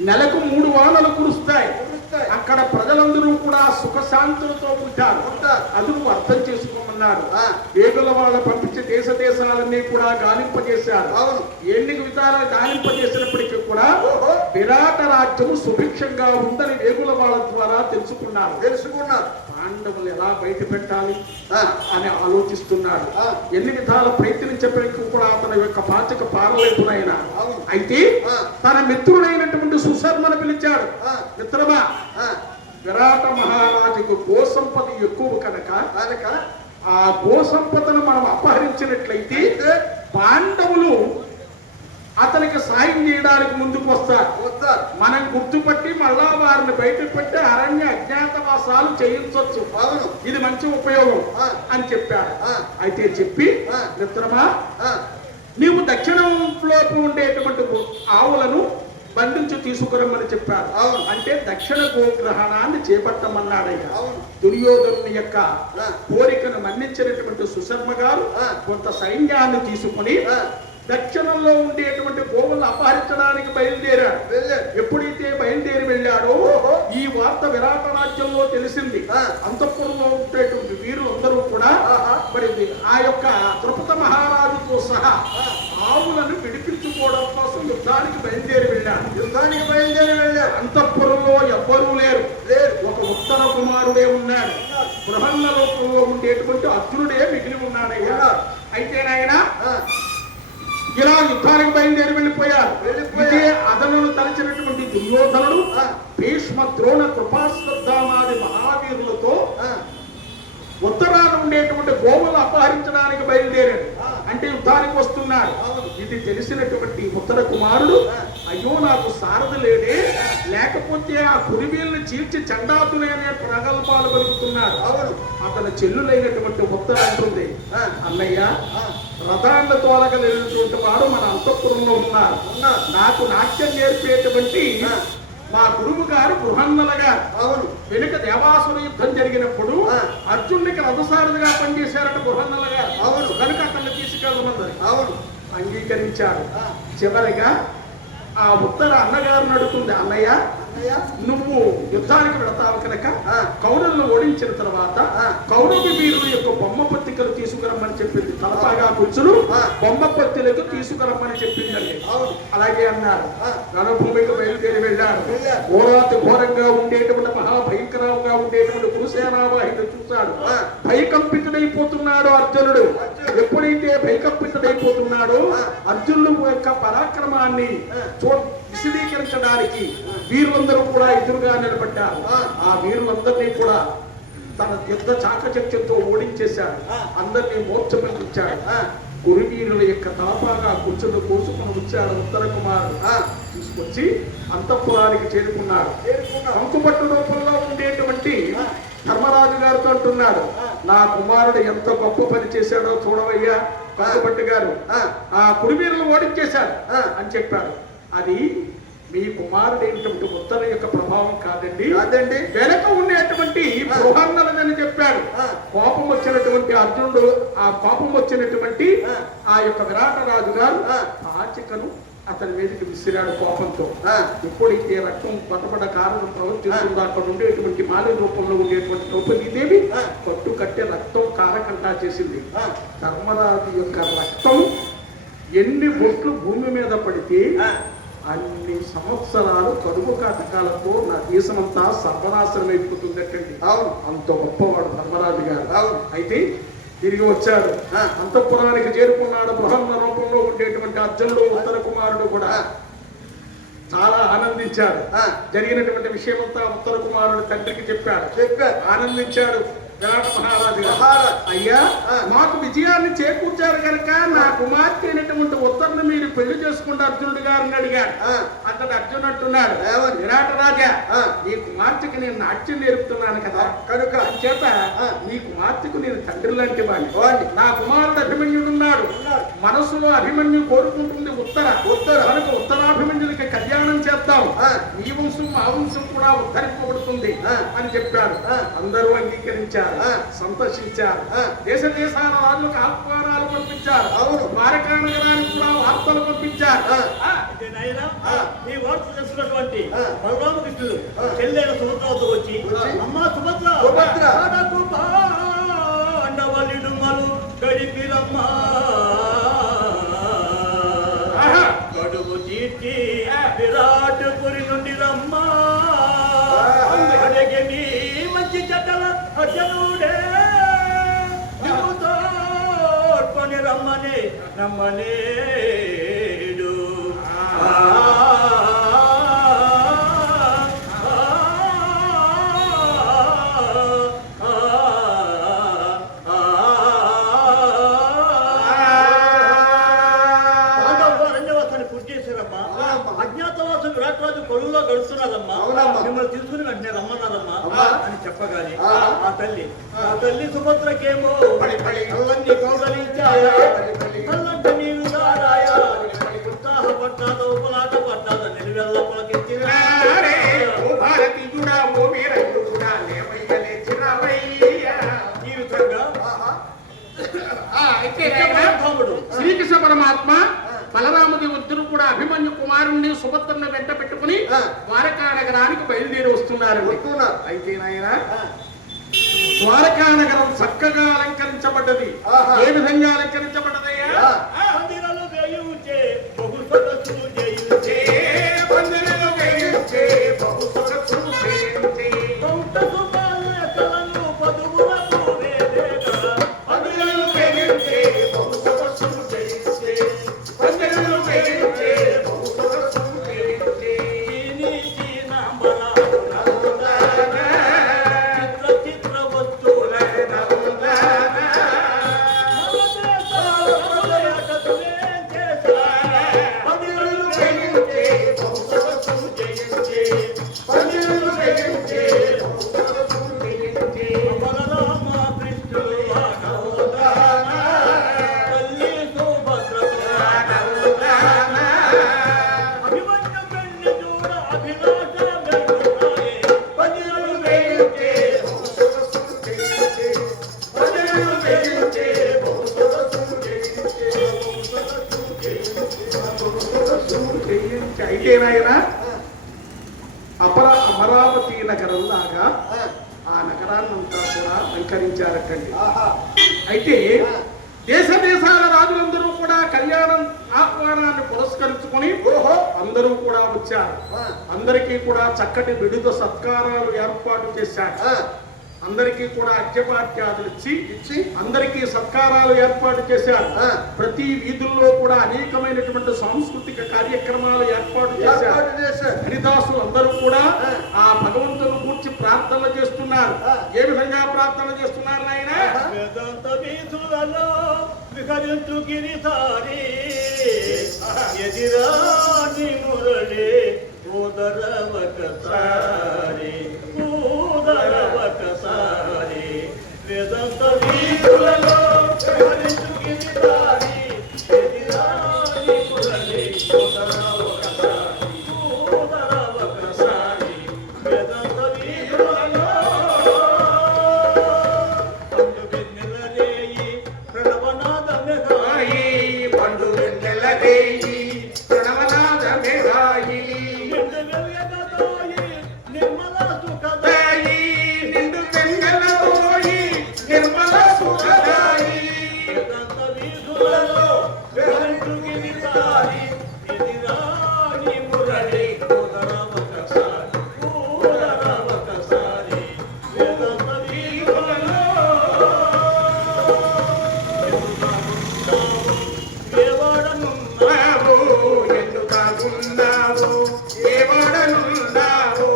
నెలకు 3 వానలు కురుస్తాయి. కురుస్తాయి. అక్కడ ప్రజలందరూ కూడా సుఖశాంతులతో ఉంటారు. ఉంటారు. అది నువ్వు అర్థం చేసుకోమన్నాడు. ఆ. వేగుల వాళ్ళ పంపించి దేశ దేశాలన్నీ కూడా గాలింపజేశారు. అవును ఎన్ని విధాలు గాలింపజేసినప్పటికీ కూడా ఓహో విరాట రాజ్యము సుభిక్షంగా ఉందని వేగుల వాళ్ళ ద్వారా తెలుసుకున్నారు. తెలుసుకున్నారు. పాండవులు ఎలా బయట పెట్టాలి ఆ, అని ఆలోచిస్తున్నాడు. ఆ. ఎన్ని విధాల ప్రయత్నించడానికి కూడా అతని యొక్క పాచిక పారలేదునైన. అవును. అయితే ఆ. తన మిత్రుడైనటువంటి సుశర్మను పిలిచాడు. ఆ. మిత్రమా, ఆ, విరాట మహారాజుకు గోసంపద ఎక్కువ కనుక కనుక ఆ గోసంపదను మనం అపహరించినట్లయితే అయితే పాండవులు అతనికి సాయం చేయడానికి ముందుకు వస్తారు. వస్తారు. మనం గుర్తుపట్టి మళ్ళా వారిని బయట పెట్టి అరణ్య అజ్ఞాతవాసాలు చేయించవచ్చు. అవును ఇది మంచి ఉపయోగం ఆ. అని చెప్పాడు. ఆ. అయితే చెప్పి ఆ. మిత్రమా, ఆ, నీవు దక్షిణంలోపు ఉండేటువంటి ఆవులను బంధించి తీసుకురమ్మని చెప్పారు. అవును. అంటే దక్షిణ గోగ్రహణాన్ని చేపట్టమన్నాడయ్యా. అవును దుర్యోధనుని యొక్క ఆ. కోరికను మన్నించినటువంటి సుశర్మ గారు ఆ. కొంత సైన్యాన్ని తీసుకుని ఆ. దక్షిణంలో ఉండేటువంటి గోవులను అపహరించడానికి బయలుదేరాడు. వెళ్ళాడు. ఎప్పుడైతే బయలుదేరి వెళ్ళాడో ఓహో. ఈ వార్త విరాట రాజ్యంలో తెలిసింది. ఆ. అంతఃపురంలో ఉండేటువంటి వీరులందరూ కూడా ఆహా. మరి ఆ యొక్క ద్రుపద మహారాజుతో సహా ఆవులను విడిపించుకోవడం కోసం యుద్ధానికి బయలుదేరి వెళ్ళాడు. యుద్ధానికి బయలుదేరి వెళ్ళారు. అంతఃపురంలో ఎవ్వరూ లేరు. లేరు. ఒక ఉత్తర కుమారుడే ఉన్నాడు. బృహన్న రూపంలో ఉండేటువంటి అర్జునుడే మిగిలి ఉన్నాడయ్యా. ఉన్నాడు. అయితే నాయన ఆ, ఇలా యుద్ధానికి బయలుదేరి వెళ్ళిపోయారు. వెళ్ళిపోయారు. ఇదే అదనును తలచినటువంటి దుర్యోధనుడు ఆ. భీష్మ ద్రోణ కృపాశ్రద్ధామాది మహావీరులతో ఆ, ఉత్తరాన ఉండేటువంటి గోవులను అపహరించడానికి బయలుదేరాడు. ఆ. అంటే యుద్ధానికి వస్తున్నాడు. అవును. ఇది తెలిసినటువంటి ఉత్తర కుమారుడు ఆ. అయ్యో నాకు సారథి లేడే, లేకపోతే ఆ కురివీల్ని చీల్చి చండాతులే అనే ప్రగల్భాలు పలుకుతున్నాడు. అవును అతని చెల్లులైనటువంటి ఉత్తర అంటుంది, ఆ. అన్నయ్య ఆ, రథాన్ని తోలగలిగినటువంటి వాడు మన అంతఃపురంలో ఉన్నారు. నాకు నాట్యం నేర్పేటువంటి మా గురువు గారు బృహన్నల గారు. అవును. వెనుక దేవాసుర యుద్ధం జరిగినప్పుడు అర్జునుడికి రథసారథిగా పనిచేశారట బృహన్నల గారు. అవును. కనుక అతన్ని తీసుకెళ్ళమన్నది. అవును. అంగీకరించాడు. చివరిగా ఆ ఉత్తర అన్నగారు నడుతుంది, అన్నయ్య నువ్వు యుద్ధానికి వెళతావు కనుక కౌరవులను ఓడించిన తర్వాత కౌరవ వీరుల యొక్క బొమ్మ పత్రికలు తీసుకురమ్మని చెప్పింది. తలపాగా కూర్చులు బొమ్మ పత్రికలకు తీసుకురమ్మని చెప్పిందండి. అలాగే అన్నారు. రణభూమికి బయలుదేరి వెళ్ళాడు. ఘోరాతి ఘోరంగా ఉండేటువంటి మహాభయంకరంగా ఉండేటువంటి కురుసేనావాహిని చూశాడు. భయకంపితుడైపోతున్నాడు అర్జునుడు. ఎప్పుడైతే భయకంపితుడైపోతున్నాడో అర్జునుడు యొక్క పరాక్రమాన్ని విశదీకరించడానికి వీరులందరూ కూడా ఎదురుగా నిలబడ్డారు. ఆ వీరులందరినీ కూడా తన యుద్ధ చాకచక్యంతో ఓడించేశాడు. అందరినీ మోర్చమనిపించాడు. గురువీరుల యొక్క తలపాగా కూర్చుని కోసుకుని వచ్చాడు ఉత్తర కుమారుడు. తీసుకొచ్చి అంతఃపురానికి చేరుకున్నాడు. అంకుపట్టు రూపంలో ఉండేటువంటి ధర్మరాజు గారితో అంటున్నాడు, నా కుమారుడు ఎంత గొప్ప పని చేశాడో చూడవయ్యా అంకుపట్టు గారు. ఆ కురువీరులు ఓడించేశాడు అని చెప్పాడు. అది మీ కుమారుడైనటువంటి ఉత్తర యొక్క ప్రభావం కాదండి, వెనక ఉండేటువంటి బృహన్నలని చెప్పాడు. కోపం వచ్చినటువంటి అర్జునుడు, ఆ కోపం వచ్చినటువంటి ఆ యొక్క విరాట రాజు గారు ఆచికను అతని మీదకి విసిరాడు కోపంతో. ఎప్పుడైతే రక్తం పట్టబడ కారణం ప్రవర్తిస్తుందో అక్కడ ఉండేటువంటి మాలి రూపంలో ఉండేటువంటి ద్రౌపదీదేవి పట్టు కట్టే రక్తం కారకంటా చేసింది. ధర్మరాజు యొక్క రక్తం ఎన్ని బొట్లు భూమి మీద పడితే అన్ని సంవత్సరాలు కరువు కాటకాలతో నా దేశమంతా సర్వనాశనం అయిపోతుందటండి. అంత గొప్పవాడు ధర్మరాజు గారు. అయితే తిరిగి వచ్చాడు. అంతఃపురానికి చేరుకున్నాడు. బృహన్న రూపంలో ఉండేటువంటి అర్జునుడు ఉత్తర కుమారుడు కూడా చాలా ఆనందించాడు. జరిగినటువంటి విషయమంతా ఉత్తర కుమారుడు తండ్రికి చెప్పాడు. ఆనందించాడు విరాట మహారాజు గారు. అయ్యా, మాకు విజయాన్ని చేకూర్చారు కనుక నా కుమార్తె అయినటువంటి ఉత్తర్ను మీరు పెళ్లి చేసుకుంటే అర్జునుడు గారిని అడిగాడు. అతడు అర్జునుడు అంటున్నాడు, విరాట రాజా, నీ కుమార్తెకి నేను నాట్యం నేర్పుతున్నాను కదా, కనుక చేత నీ కుమార్తెకు నేను తండ్రి లాంటి వాడిని. నా కుమారుడు అభిమన్యుడు ఉన్నాడు. మనసులో అభిమన్యు కోరుకుంటుంది ఉత్తర కనుక ఉత్తరాభిమన్యులకి కళ్యాణం చేద్దాం. నీ వంశం మా వంశం కూడా ఉద్ధరింపబడుతుంది అని చెప్పాడు. అందరూ అంగీకరించారు, సంతోషించారు. దేశ దేశాల రాజులకు ఆహ్వానాలు పంపించారు. ద్వారకా నగరానికి కూడా వార్తలు పంపించారు. ఈ వార్త తెలుసుకున్నటువంటి బలరామకృష్ణుడు చెల్లెల సుభద్రతో వచ్చి, అమ్మ సుభద్ర పాండవలిడుమలు గడిపిరమ్మా, గడువు తీర్చి విరాటపురి నుండి రమ్మా, అడగని మంచి చెడ్డల అర్జునుడే కొని రమ్మని నమ్మనేడు. అజ్ఞాతవాసం విరాటరాజు కొలువులో గడుస్తున్నారమ్మా, మిమ్మల్ని తీసుకుని వెంటనే రమ్మన్నారమ్మా అని చెప్పగానే ఆ తల్లి సుభద్రకేమో కళ్ళన్నీ కౌగలించాయా, కళ్ళంట నీరు దారాయా, ఉత్సాహపడ్డాదో ఉపలాట పడ్డాదో నిలువెల్ల పులకించిన ఈ విధంగా శ్రీకృష్ణ పరమాత్మ బలరాముడి వృద్ధులు కూడా అభిమన్యు కుమారుణ్ణి సుభద్రను వెంట పెట్టుకుని ద్వారకా నగరానికి బయలుదేరి వస్తున్నారు. అయితే నాయన ద్వారకా నగరం చక్కగా అలంకరించబడ్డది. ఏ విధంగా అలంకరించబడ్డదయ్యా? అభిలాష వెలుగుతాయే భజనలు వేయుటే బహు సొగసులు చేయుటే భజనలు వేయుటే బహు సొగసులు చేయుటే అయితే నాయన అమరావతి నగరం లాగా ఆ నగరాన్నంతా కూడా అలంకరించారటండి. అయితే దేశ దేశాల రాజులందరూ కూడా కళ్యాణం ఆహ్వానాన్ని పురస్కరించుకొని అందరూ కూడా వచ్చారు. అందరికీ కూడా చక్కటి విడుద సత్కారాలు ఏర్పాటు చేశారు. అందరికీ కూడా అర్ఘ్యపాఠ్యాదులు ఇచ్చి అందరికీ సత్కారాలు ఏర్పాటు చేశారు. ప్రతి వీధుల్లో కూడా అనేకమైనటువంటి సాంస్కృతిక కార్యక్రమాలు ఏర్పాటు చేశారు. హరిదాసులు అందరూ కూడా ఆ భగవంతుని గురించి ప్రార్థనలు చేస్తున్నారు. ఏ విధంగా ప్రార్థన చేస్తున్నారు నాయన? వేదాంత వీధులలో విహరించు గిరిధారి ఎదిరాని మురళి ఉదరవకసారి ఉదరవకసారి వేదాంత వీధులలో విహరించు గిరిధారి ఎదిరాని మురళి ఉదరవకసారి ఉదరవకసారి వేదాంత వీధులలో పండు వెన్నెల రేయి ప్రణవనాద మేఘాయి నిర్మల సుఖదాయి నిండు వెన్నెల పోయి నిర్మల సుఖదాయి వేదాంత వీధులలో విహరించు గిరిధారి ఎదిరాని మురళి ఉదరవకసారి ఉదరవకసారి వేదాంత వీధులలో ఉన్నావు ఎందుకున్నావు ఏ వాడనున్నావు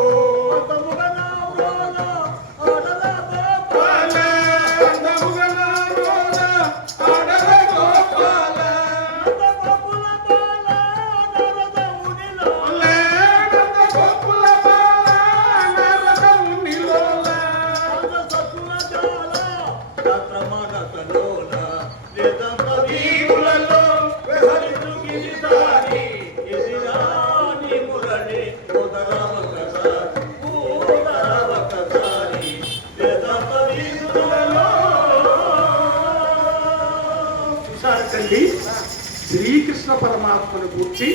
శ్రీకృష్ణ పరమాత్మను గురించి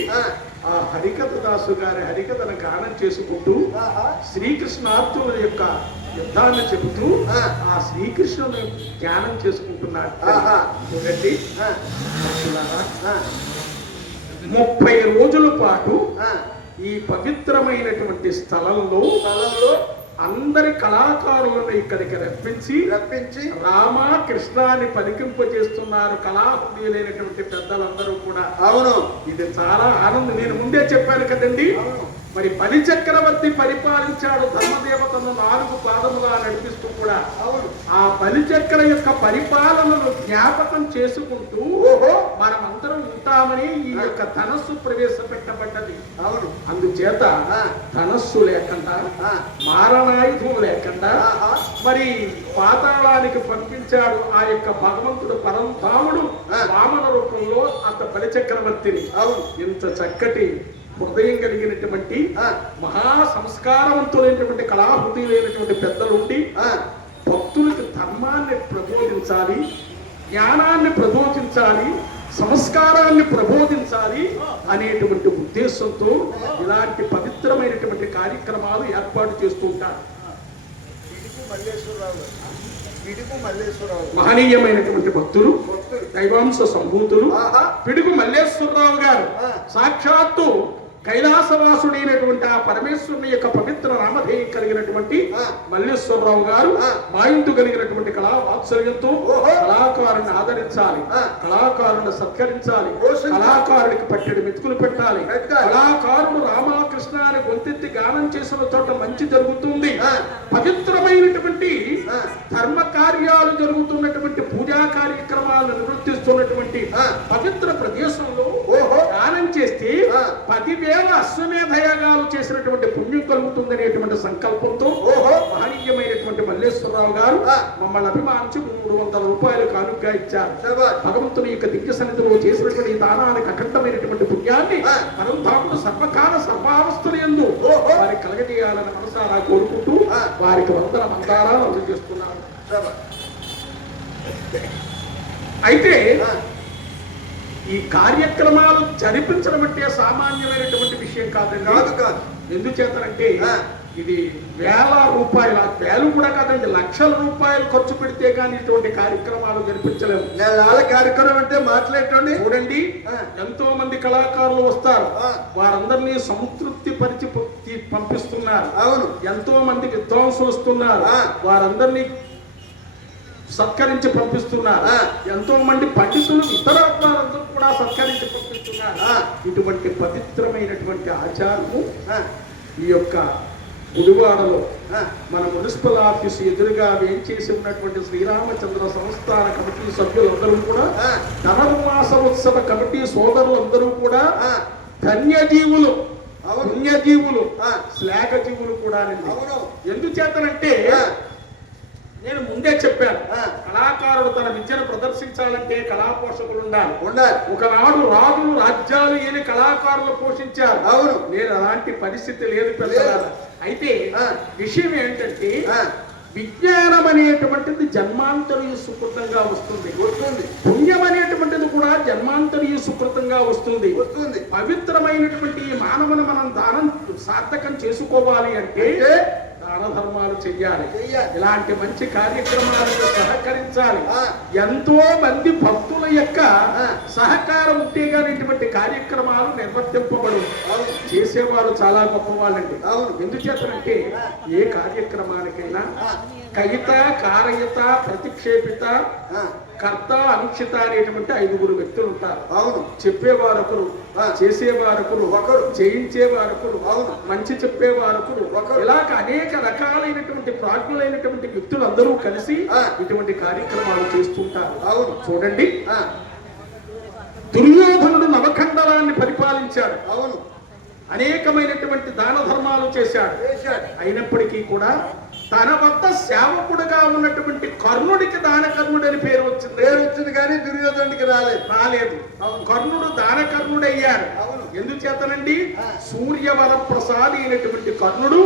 ఆ హరికథ దాసు గారి హరికథను గానం చేసుకుంటూ శ్రీకృష్ణార్జునుల యొక్క యుద్ధాన్ని చెబుతూ ఆ శ్రీకృష్ణుని ధ్యానం చేసుకుంటున్నాడు. చూడండి 30 రోజుల పాటు ఈ పవిత్రమైనటువంటి స్థలంలో అందరి కళాకారులను ఇక్కడికి రప్పించి రామ కృష్ణ అని పలికింపజేస్తున్నారు కళాహృదయులైనటువంటి పెద్దలందరూ కూడా. అవును, ఇది చాలా ఆనందం. నేను ముందే చెప్పాను కదండి, మరి బలి చక్రవర్తి పరిపాలించాడు ధర్మదేవతను 4 పాదములా నడిపిస్తూ కూడా. ఆ బలి చక్ర యొక్క పరిపాలనను జ్ఞాపకం చేసుకుంటూ మనమందరం ఉంటామని ఈ యొక్క ధనస్సు ప్రవేశపెట్టబడ్డది. అవును, అందుచేత ధనస్సు లేకుండా మారణాయుధం లేకుండా మరి పాతాళానికి పంపించాడు ఆ యొక్క భగవంతుడు పరంధాముడు వామన రూపంలో అంత బలి చక్రవర్తిని. ఇంత చక్కటి హృదయం కలిగినటువంటి మహా సంస్కారవంతులైనటువంటి కళాహృదయులైనటువంటి పెద్దలుండి భక్తులకు ధర్మాన్ని ప్రబోధించాలి, జ్ఞానాన్ని ప్రబోధించాలి, సంస్కారాన్ని ప్రబోధించాలి అనేటువంటి ఉద్దేశంతో ఇలాంటి పవిత్రమైనటువంటి కార్యక్రమాలు ఏర్పాటు చేస్తూ ఉంటారు. మహనీయమైనటువంటి భక్తులు, దైవాంశ సంభూతులు పిడుగు మల్లేశ్వరరావు గారు సాక్షాత్తు కైలాసవాసుడైనటువంటి ఆ పరమేశ్వరుని యొక్క పవిత్ర నామధేయం కలిగినటువంటి మల్లేశ్వరరావు గారు మాయింతు కలిగినటువంటి కళా వాత్సల్యంతో కళాకారుని ఆదరించాలి, కళాకారుని సత్కరించాలి, కళాకారుడికి పట్టెడు మెతుకులు పెట్టాలి. కళాకారుడు రామకృష్ణ అని గొంతెత్తి గానం చేసిన చోట మంచి జరుగుతుంది. పవిత్రమైనటువంటి ధర్మ కార్యాలు జరుగుతున్నటువంటి పూజా కార్యక్రమాలు నిర్వర్తిస్తున్నటువంటి పవిత్ర ప్రదేశంలో గానం చేస్తే 10,000 అశ్వమేధయాగాలు చేసినటువంటి పుణ్యం కలుగుతుందనేటువంటి సంకల్పంతో మహనీయమైనటువంటి మల్లేశ్వరరావు గారు మమ్మల్ని అభిమానించి 300 రూపాయలు కానుకగా ఇచ్చారు. భగవంతుని యొక్క దివ్య సన్నిధిలో చేసినటువంటి దానానికి అఖండమైనటువంటి పుణ్యాన్ని పరంధాముడు సర్వకాల సర్వావస్థల యందు వారికి కలగజేయాలని మనసారా కోరుకుంటూ వారికి వందన మందారాలు అందజేస్తున్నాను. అయితే ఈ కార్యక్రమాలు జరిపించడం అంటే సామాన్యమైనటువంటి విషయం కాదండి. కాదు. ఎందుచేతనంటే ఇది వేల రూపాయల, వేలు కూడా కాదండి, లక్షల రూపాయలు ఖర్చు పెడితే కానీ ఇటువంటి కార్యక్రమాలు జరిపించలేము. నెల కార్యక్రమం అంటే మాట్లాడేటండి. చూడండి, ఎంతో మంది కళాకారులు వస్తారు, వారందరినీ సంతృప్తి పరిచి పంపిస్తున్నారు. అవును. ఎంతో మంది విద్వాంసులు వస్తున్నారు, వారందరినీ సత్కరించి పంపిస్తున్నారు. ఎంతో మంది పండితులు ఇతర వారందరూ కూడా సత్కరించి పంపిస్తున్నారు. ఇటువంటి పవిత్రమైనటువంటి ఆచారము ఈ యొక్క గుడివాడలో మన మున్సిపల్ ఆఫీసు ఎదురుగా వేయించేసి ఉన్నటువంటి శ్రీరామచంద్ర సంస్థాన కమిటీ సభ్యులందరూ కూడా, ధనుర్మాస ఉత్సవ కమిటీ సోదరులందరూ కూడా ధన్యజీవులు, పుణ్యజీవులు, శ్లాఘజీవులు కూడా. ఎందుచేతనంటే నేను ముందే చెప్పాను, కళాకారుడు తన విద్యను ప్రదర్శించాలంటే కళా పోషకులు ఉండాలి. ఒకనాడు రాజులు రాజ్యాలు ఏని కళాకారులు పోషించారు. అవును. నేను అలాంటి పరిస్థితి లేదు పెద్దవారు. అయితే విషయం ఏంటంటే విజ్ఞానం అనేటువంటిది జన్మాంతరీయ సుకృతంగా వస్తుంది. పుణ్యం అనేటువంటిది కూడా జన్మాంతరీయ సుకృతంగా వస్తుంది. పవిత్రమైనటువంటి ఈ మానవుని మనం దానం సార్థకం చేసుకోవాలి అంటే దాన ధర్మాలు చెయ్యాలి. ఇలాంటి మంచి కార్యక్రమాలకు సహకరించాలి. ఎంతో మంది భక్తుల యొక్క సహకారం ఉంటే గానీ ఇటువంటి కార్యక్రమాలు నిర్వర్తింపబడు. చేసేవారు చాలా గొప్ప వాళ్ళండి. ఎందుచేతనంటే ఏ కార్యక్రమానికైనా కయిత, కారయత, ప్రతిక్షేపిత, కర్త, అనుక్షిత అనేటువంటి 5 వ్యక్తులు ఉంటారు. అవును. చెప్పేవారు ఒకరు, చేసేవారు ఒకరు, చేయించేవారు ఒకరు, మంచి చెప్పేవారు ఒకరు, ఇలాగ అనేక రకాలైనటువంటి ప్రాజ్ఞులైనటువంటి వ్యక్తులు అందరూ కలిసి ఇటువంటి కార్యక్రమాలు చేస్తుంటారు. అవును. చూడండి, దుర్యోధనుడు నవఖండలాన్ని పరిపాలించాడు. అవును. అనేకమైనటువంటి దాన ధర్మాలు చేశాడు. అయినప్పటికీ కూడా తన వద్ద సేవకుడుగా ఉన్నటువంటి కర్ణుడికి దానకర్ణుడు అని పేరు వచ్చింది కానీ దుర్యోధనుడికి రాలేదు. కర్ణుడు దానకర్ణుడు అయ్యాడు. ఎందుచేతనండి, సూర్యవర ప్రసాది అయినటువంటి కర్ణుడు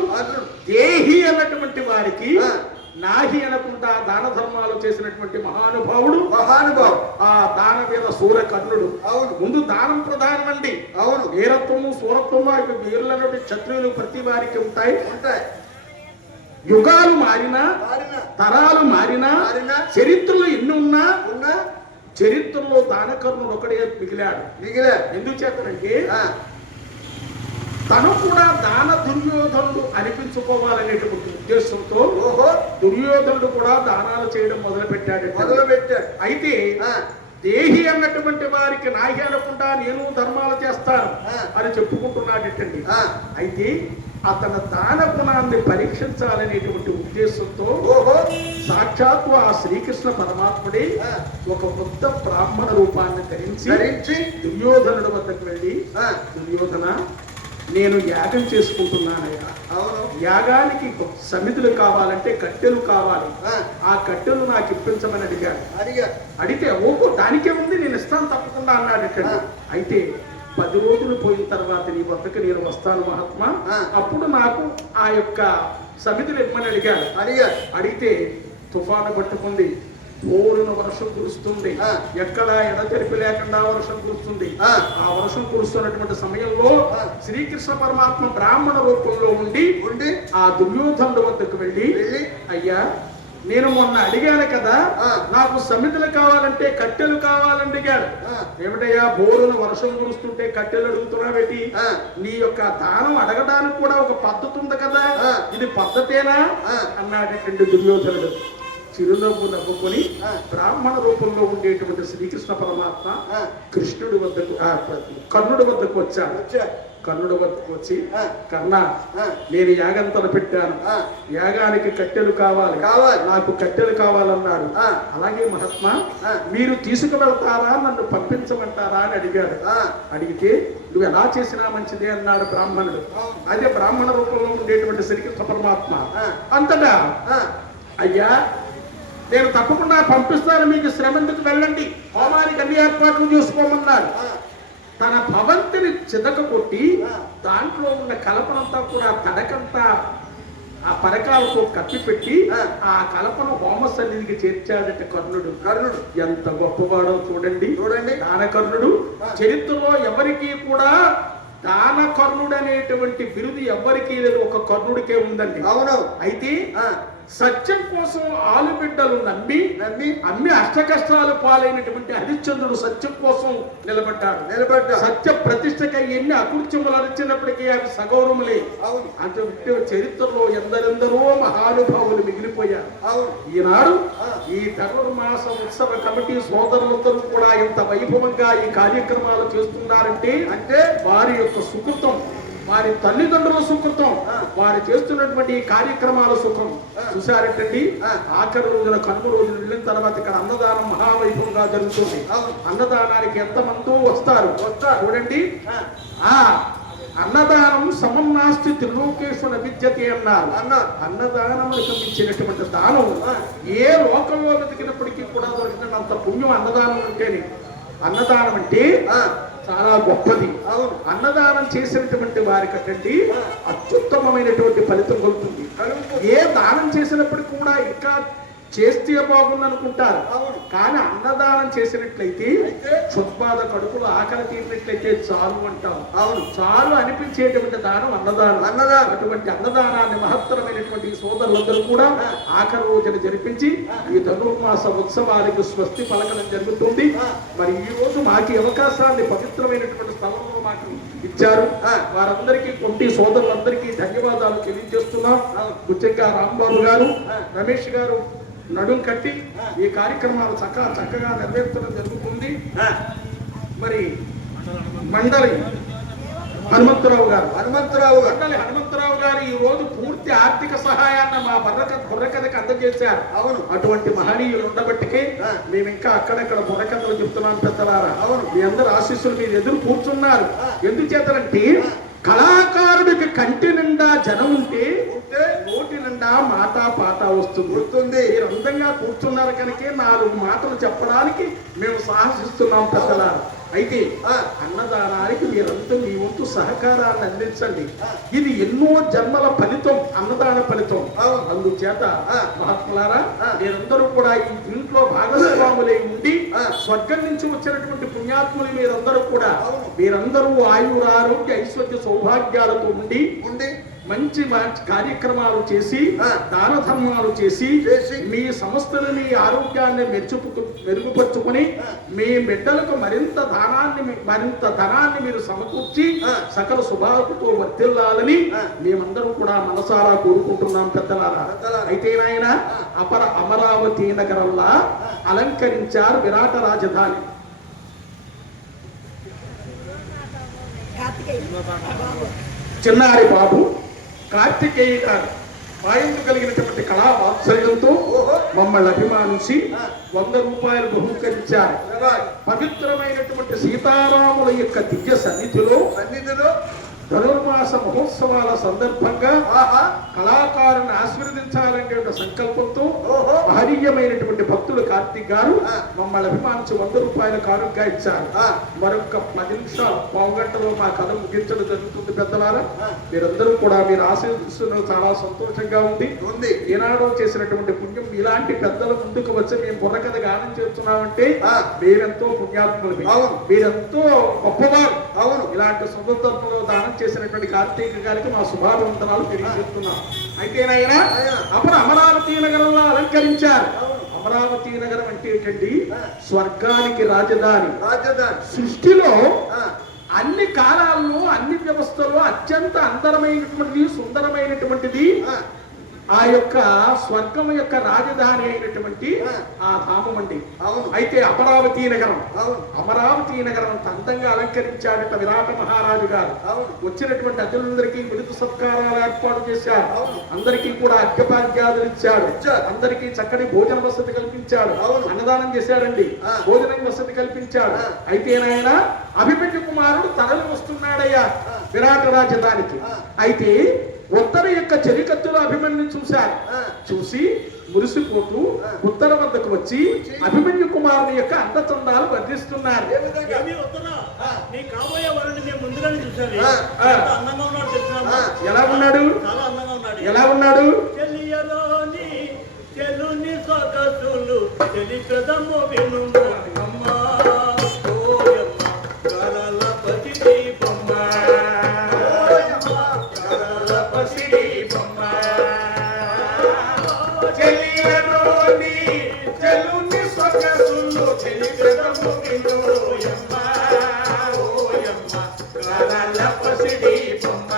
దేహి అన్నటువంటి వారికి నాహి అనకుండా దాన ధర్మాలు చేసినటువంటి మహానుభావుడు. ఆ దాన మీద సూర్య కర్ణుడు. ముందు దానం ప్రధానం అండి. అవును. వీరత్వము, సూరత్వము, వీరులైనటువంటి క్షత్రియులు ప్రతి వారికి ఉంటాయి. యుగాలు మారినా, తరాలు మారినా, చరిత్రలో ఎన్ని ఉన్నా చరిత్రలో దానకర్ణుడు ఒకడే మిగిలాడు. ఎందుచేతనంటే తను కూడా దాన దుర్యోధనుడు అనిపించుకోవాలనేటువంటి ఉద్దేశంతో దుర్యోధనుడు కూడా దానాలు చేయడం మొదలుపెట్టాడు. అయితే దేహి అన్నటువంటి వారికి నాహి అనకుండా నేను ధర్మాలు చేస్తాను అని చెప్పుకుంటున్నాడటండి. అయితే అతని దాన గుణాన్ని పరీక్షించాలనేటువంటి ఉద్దేశంతో సాక్షాత్తు ఆ శ్రీకృష్ణ పరమాత్ముడే ఒక బుద్ధ బ్రాహ్మణ రూపాన్ని ధరించి దుర్యోధనుడి వద్దకు వెళ్ళి, దుర్యోధన, నేను యాగం చేసుకుంటున్నానయ్యా. యాగానికి సమితులు కావాలంటే కట్టెలు కావాలి, ఆ కట్టెలు నాకు ఇప్పించమని అడిగితే ఓహో దానికే ఉంది, నేను ఇస్తాను తప్పకుండా అన్నాడు. అయితే 10 రోజులు పోయిన తర్వాత నీ వద్దకు నేను వస్తాను మహాత్మా, అప్పుడు నాకు ఆ యొక్క సమితులు ఇవ్వమని అడిగితే తుఫాను పట్టుకుంది, పూర్ణ వర్షం కురుస్తుంది, ఎక్కడ ఎడతెరిపి లేకుండా వర్షం కురుస్తుంది. ఆ వర్షం కురుస్తున్నటువంటి సమయంలో శ్రీకృష్ణ పరమాత్మ బ్రాహ్మణ రూపంలో ఉండి ఆ దుర్యోధనుడి వద్దకు వెళ్ళి, అయ్యా నేను మొన్న అడిగాను కదా, నాకు సమితులు కావాలంటే కట్టెలు కావాలని అడిగాడు. ఏమిటయ్యా బోరున వర్షం కురుస్తుంటే కట్టెలు అడుగుతున్నావేటి? నీ యొక్క దానం అడగడానికి కూడా ఒక పద్ధతి ఉంది కదా, ఇది పద్ధతేనా అన్నాడు దుర్యోధనుడు. చిరునవ్వు నవ్వుకొని బ్రాహ్మణ రూపంలో ఉండేటువంటి శ్రీకృష్ణ పరమాత్మ కృష్ణుడి వద్దకు, కర్ణుడి వద్దకు వచ్చాడు. కర్ణుడి వద్దకు వచ్చి, కర్ణ, నేను యాగం తలపెట్టాను, యాగానికి కట్టెలు కావాలి, నాకు కట్టెలు కావాలన్నాడు. అలాగే మహాత్మా, మీరు తీసుకువెళ్తారా, నన్ను పంపించమంటారా అని అడిగాడు. అడిగితే నువ్వు ఎలా చేసినా మంచిదే అన్నాడు బ్రాహ్మణుడు. అదే బ్రాహ్మణ రూపంలో ఉండేటువంటి శ్రీకృష్ణ పరమాత్మ అంతటా, అయ్యా నేను తప్పకుండా పంపిస్తాను, మీకు శ్రమ ఎందుకు, వెళ్ళండి, హోమానికి అన్ని ఏర్పాట్లు చేసుకోమన్నారు. తన భవంతిని చితక కొట్టి దాంట్లో ఉన్న కలపనంతా కూడా తడకంతా ఆ పరకాలతో కప్పిపెట్టి ఆ కలపను హోమ సన్నిధికి చేర్చాడట కర్ణుడు. కర్ణుడు ఎంత గొప్పవాడో చూడండి. దానకర్ణుడు చరిత్రలో ఎవరికీ కూడా దానకర్ణుడు అనేటువంటి బిరుదు ఎవ్వరికీ లేదు, ఒక కర్ణుడికే ఉందండి. అవును. అయితే సత్యం కోసం ఆలుబిడ్డలు అమ్మి అష్ట కష్టాలు పాలైనటువంటి హరిశ్చంద్రుడు సత్యం కోసం నిలబడ్డాడు. సత్య ప్రతిష్టకై ఎన్ని అకృత్యములు అరిచినప్పటికీ అవి సగౌరములే. అంత చరిత్రలో ఎందరెందరో మహానుభావులు మిగిలిపోయారు. ఈనాడు ఈ ధనుర్మాస ఉత్సవ కమిటీ సోదరులందరూ కూడా ఎంత వైభవంగా ఈ కార్యక్రమాలు చేస్తున్నారంటే వారి యొక్క సుకృతం, వారి తల్లిదండ్రుల సుకృతం, వారు చేస్తున్నటువంటి కార్యక్రమాల సుఖం చూసారంటండి. ఆఖరి రోజున కనుమ రోజున వెళ్ళిన తర్వాత ఇక్కడ అన్నదానం మహావైభవంగా జరుగుతుంది. అన్నదానానికి ఎంతమందో వస్తారు చూడండి. ఆ అన్నదానం సమం నాస్తి త్రిలోకేశ్వర విద్యతే అన్నారు. అన్నదానములకు మించినటువంటి దానం ఏ లోకంలో వెతికినప్పటికీ కూడా దొరికినంత పుణ్యం అన్నదానం ఉంటేనే. అన్నదానం అంటే చాలా గొప్పది. అన్నదానం చేసినటువంటి వారికంటే అత్యుత్తమమైనటువంటి ఫలితం కలుగుతుంది. ఏ దానం చేసినప్పటికీ కూడా ఇంకా చేస్తే బాగుంది అనుకుంటారు, కానీ అన్నదానం చేసినట్లయితే క్షుద్బాధ కడుపులో ఆకలి తీరినట్లయితే చాలు అంటాం. చాలు అనిపించేటువంటి దానం అన్నదానం. అటువంటి అన్నదానాన్ని మహత్తరమైనటువంటి సోదరులందరూ కూడా ఆఖరి రోజున జరిపించి ఈ ధనుర్మాస ఉత్సవాలకు స్వస్తి పలకడం జరుగుతుంది. మరి ఈ రోజు మాకు అవకాశాన్ని పవిత్రమైనటువంటి స్థలంలో మాకు ఇచ్చారు. వారందరికీ కొట్టి సోదరులందరికీ ధన్యవాదాలు తెలియజేస్తున్నాం. ముఖ్యంగా రాంబాబు గారు, రమేష్ గారు నడుం కట్టి ఈ కార్యక్రమాలు చక్కగా నెరవేర్చడం జరుగుతుంది. మరి మండలి హనుమంతరావు గారు ఈ రోజు పూర్తి ఆర్థిక సహాయాన్ని మా బుర్రకథకి అందజేశారు. అటువంటి మహనీయులు ఉండబట్టికే మేము ఇంకా అక్కడక్కడ బుర్రకథలు చెప్తున్నాం. పెద్దలారా, మీ అందరు ఆశీస్సులు మీరు ఎదురు కూర్చున్నారు. ఎందుచేతనంటే కళాకారుడికి కంటి నిండా జనం ఉంటే నోటి నిండా మాట పాట వస్తుంది. మీరు అందంగా కూర్చున్నారు కనుకే 4 మాటలు చెప్పడానికి మేము సాహసిస్తున్నాం పెద్దలారా. అయితే అన్నదానానికి మీరంతా మీ వంతు సహకారాన్ని అందించండి. ఇది ఎన్నో జన్మల ఫలితం, అన్నదాన ఫలితం. అందుచేత మహాత్ములారా, మీరందరూ కూడా ఈ ఇంట్లో భాగస్వాములై ఉండి స్వర్గం నుంచి వచ్చినటువంటి పుణ్యాత్ములు మీరందరూ ఆయురారోగ్య ఐశ్వర్య సౌభాగ్యాలతో ఉండి మంచి కార్యక్రమాలు చేసి దాన ధర్మాలు చేసి మీ సంస్థలు మీ ఆరోగ్యాన్ని మెరుగుపరుచుకొని మీ బిడ్డలకు మరింత ధనాన్ని మీరు సమకూర్చి సకల శుభాలతో వర్తిల్లాలని మేమందరం కూడా మనసారా కోరుకుంటున్నాం పెద్దలారా. అయితే నాయన అమరావతి నగరంలా అలంకరించారు విరాట రాజధాని. చిన్నారి బాబు కార్తికేయ గారు వాయువు కలిగినటువంటి కళా వాత్సల్యంతో మమ్మల్ని అభిమానించి 100 రూపాయలు బహుకరించారు. పవిత్రమైనటువంటి సీతారాముల యొక్క దివ్య సన్నిధిలో ధనుర్మాస మహోత్సవాల సందర్భంగా కళాకారుని ఆశీర్వదించాలనే సంకల్పంతో మహనీయమైనటువంటి భక్తులు కార్తీక్ గారు మమ్మల్ని అభిమానించి 100 రూపాయల కానుకగా ఇచ్చారు. మరొక 10 నిమిషాలు, పావు గంటలో మా కథ ముగించడం జరుగుతుంది. పెద్దలారా, మీరందరూ కూడా మీరు ఆశీర్వదిస్తున్న చాలా సంతోషంగా ఉంది. ఈనాడు చేసినటువంటి పుణ్యం ఇలాంటి పెద్దల ముందుకు వచ్చి మేము బుర్రకథ గానం చేస్తున్నామంటే మీరెంతో పుణ్యాత్ములు, మీరెంతో గొప్పవారు. ఇలాంటి సందర్భంలో దానం చేసినటువంటి కార్తీక గారికి మా శుభాభివందనాలు తెలియజేస్తున్నాం. అయితే అప్పుడు అమరావతి నగరంలో అలంకరించారు. అమరావతి నగరం అంటే ఏంటండి? స్వర్గానికి రాజధాని. సృష్టిలో అన్ని కాలాల్లో అన్ని వ్యవస్థలో అత్యంత అందరమైనటువంటిది, సుందరమైనటువంటిది ఆ యొక్క స్వర్గం యొక్క రాజధాని అయినటువంటి ఆ ధామం అండి. అయితే అమరావతి నగరం అందంగా అలంకరించాడట విరాట మహారాజు గారు. వచ్చినటువంటి అతిథులందరికీ విడుదల సత్కారాలు ఏర్పాటు చేశారు. అందరికీ కూడా అర్ఘ్యపాద్యాదులు ఇచ్చాడు. అందరికీ చక్కని భోజన వసతి కల్పించాడు. అన్నదానం చేశాడండి, భోజనం వసతి కల్పించాడు. అయితే నాయన అభిమన్యు కుమారుడు తరలి వస్తున్నాడయ్యా విరాట రాజధానికి. అయితే ఉత్తర యొక్క చెలికత్తులో అభిమన్యు చూశారు. చూసి మురిసిపోతూ ఉత్తర వద్దకు వచ్చి అభిమన్యు కుమారుని యొక్క అందచందాలు వర్ధిస్తున్నారు. నీ కాబోయే వారిని నేను ముందుగానే చూశాను. అందంగా ఉన్నాడు తెలుసా? ఎలా ఉన్నాడు? చాలా అందంగా ఉన్నాడు. ఎలా ఉన్నాడు? చెలియలోని చెలుని సొగసులు చెలి పెదము వినుము అమ్మా ఓయమ్మ కలల పసిడి బొమ్మ ఓయమ్మ కలల పసిడి బొమ్మ చెలియలోని చెలుని సొగసులు చెలి పెదము వినుము అమ్మ ఓయమ్మ కలల పసిడి బొమ్మ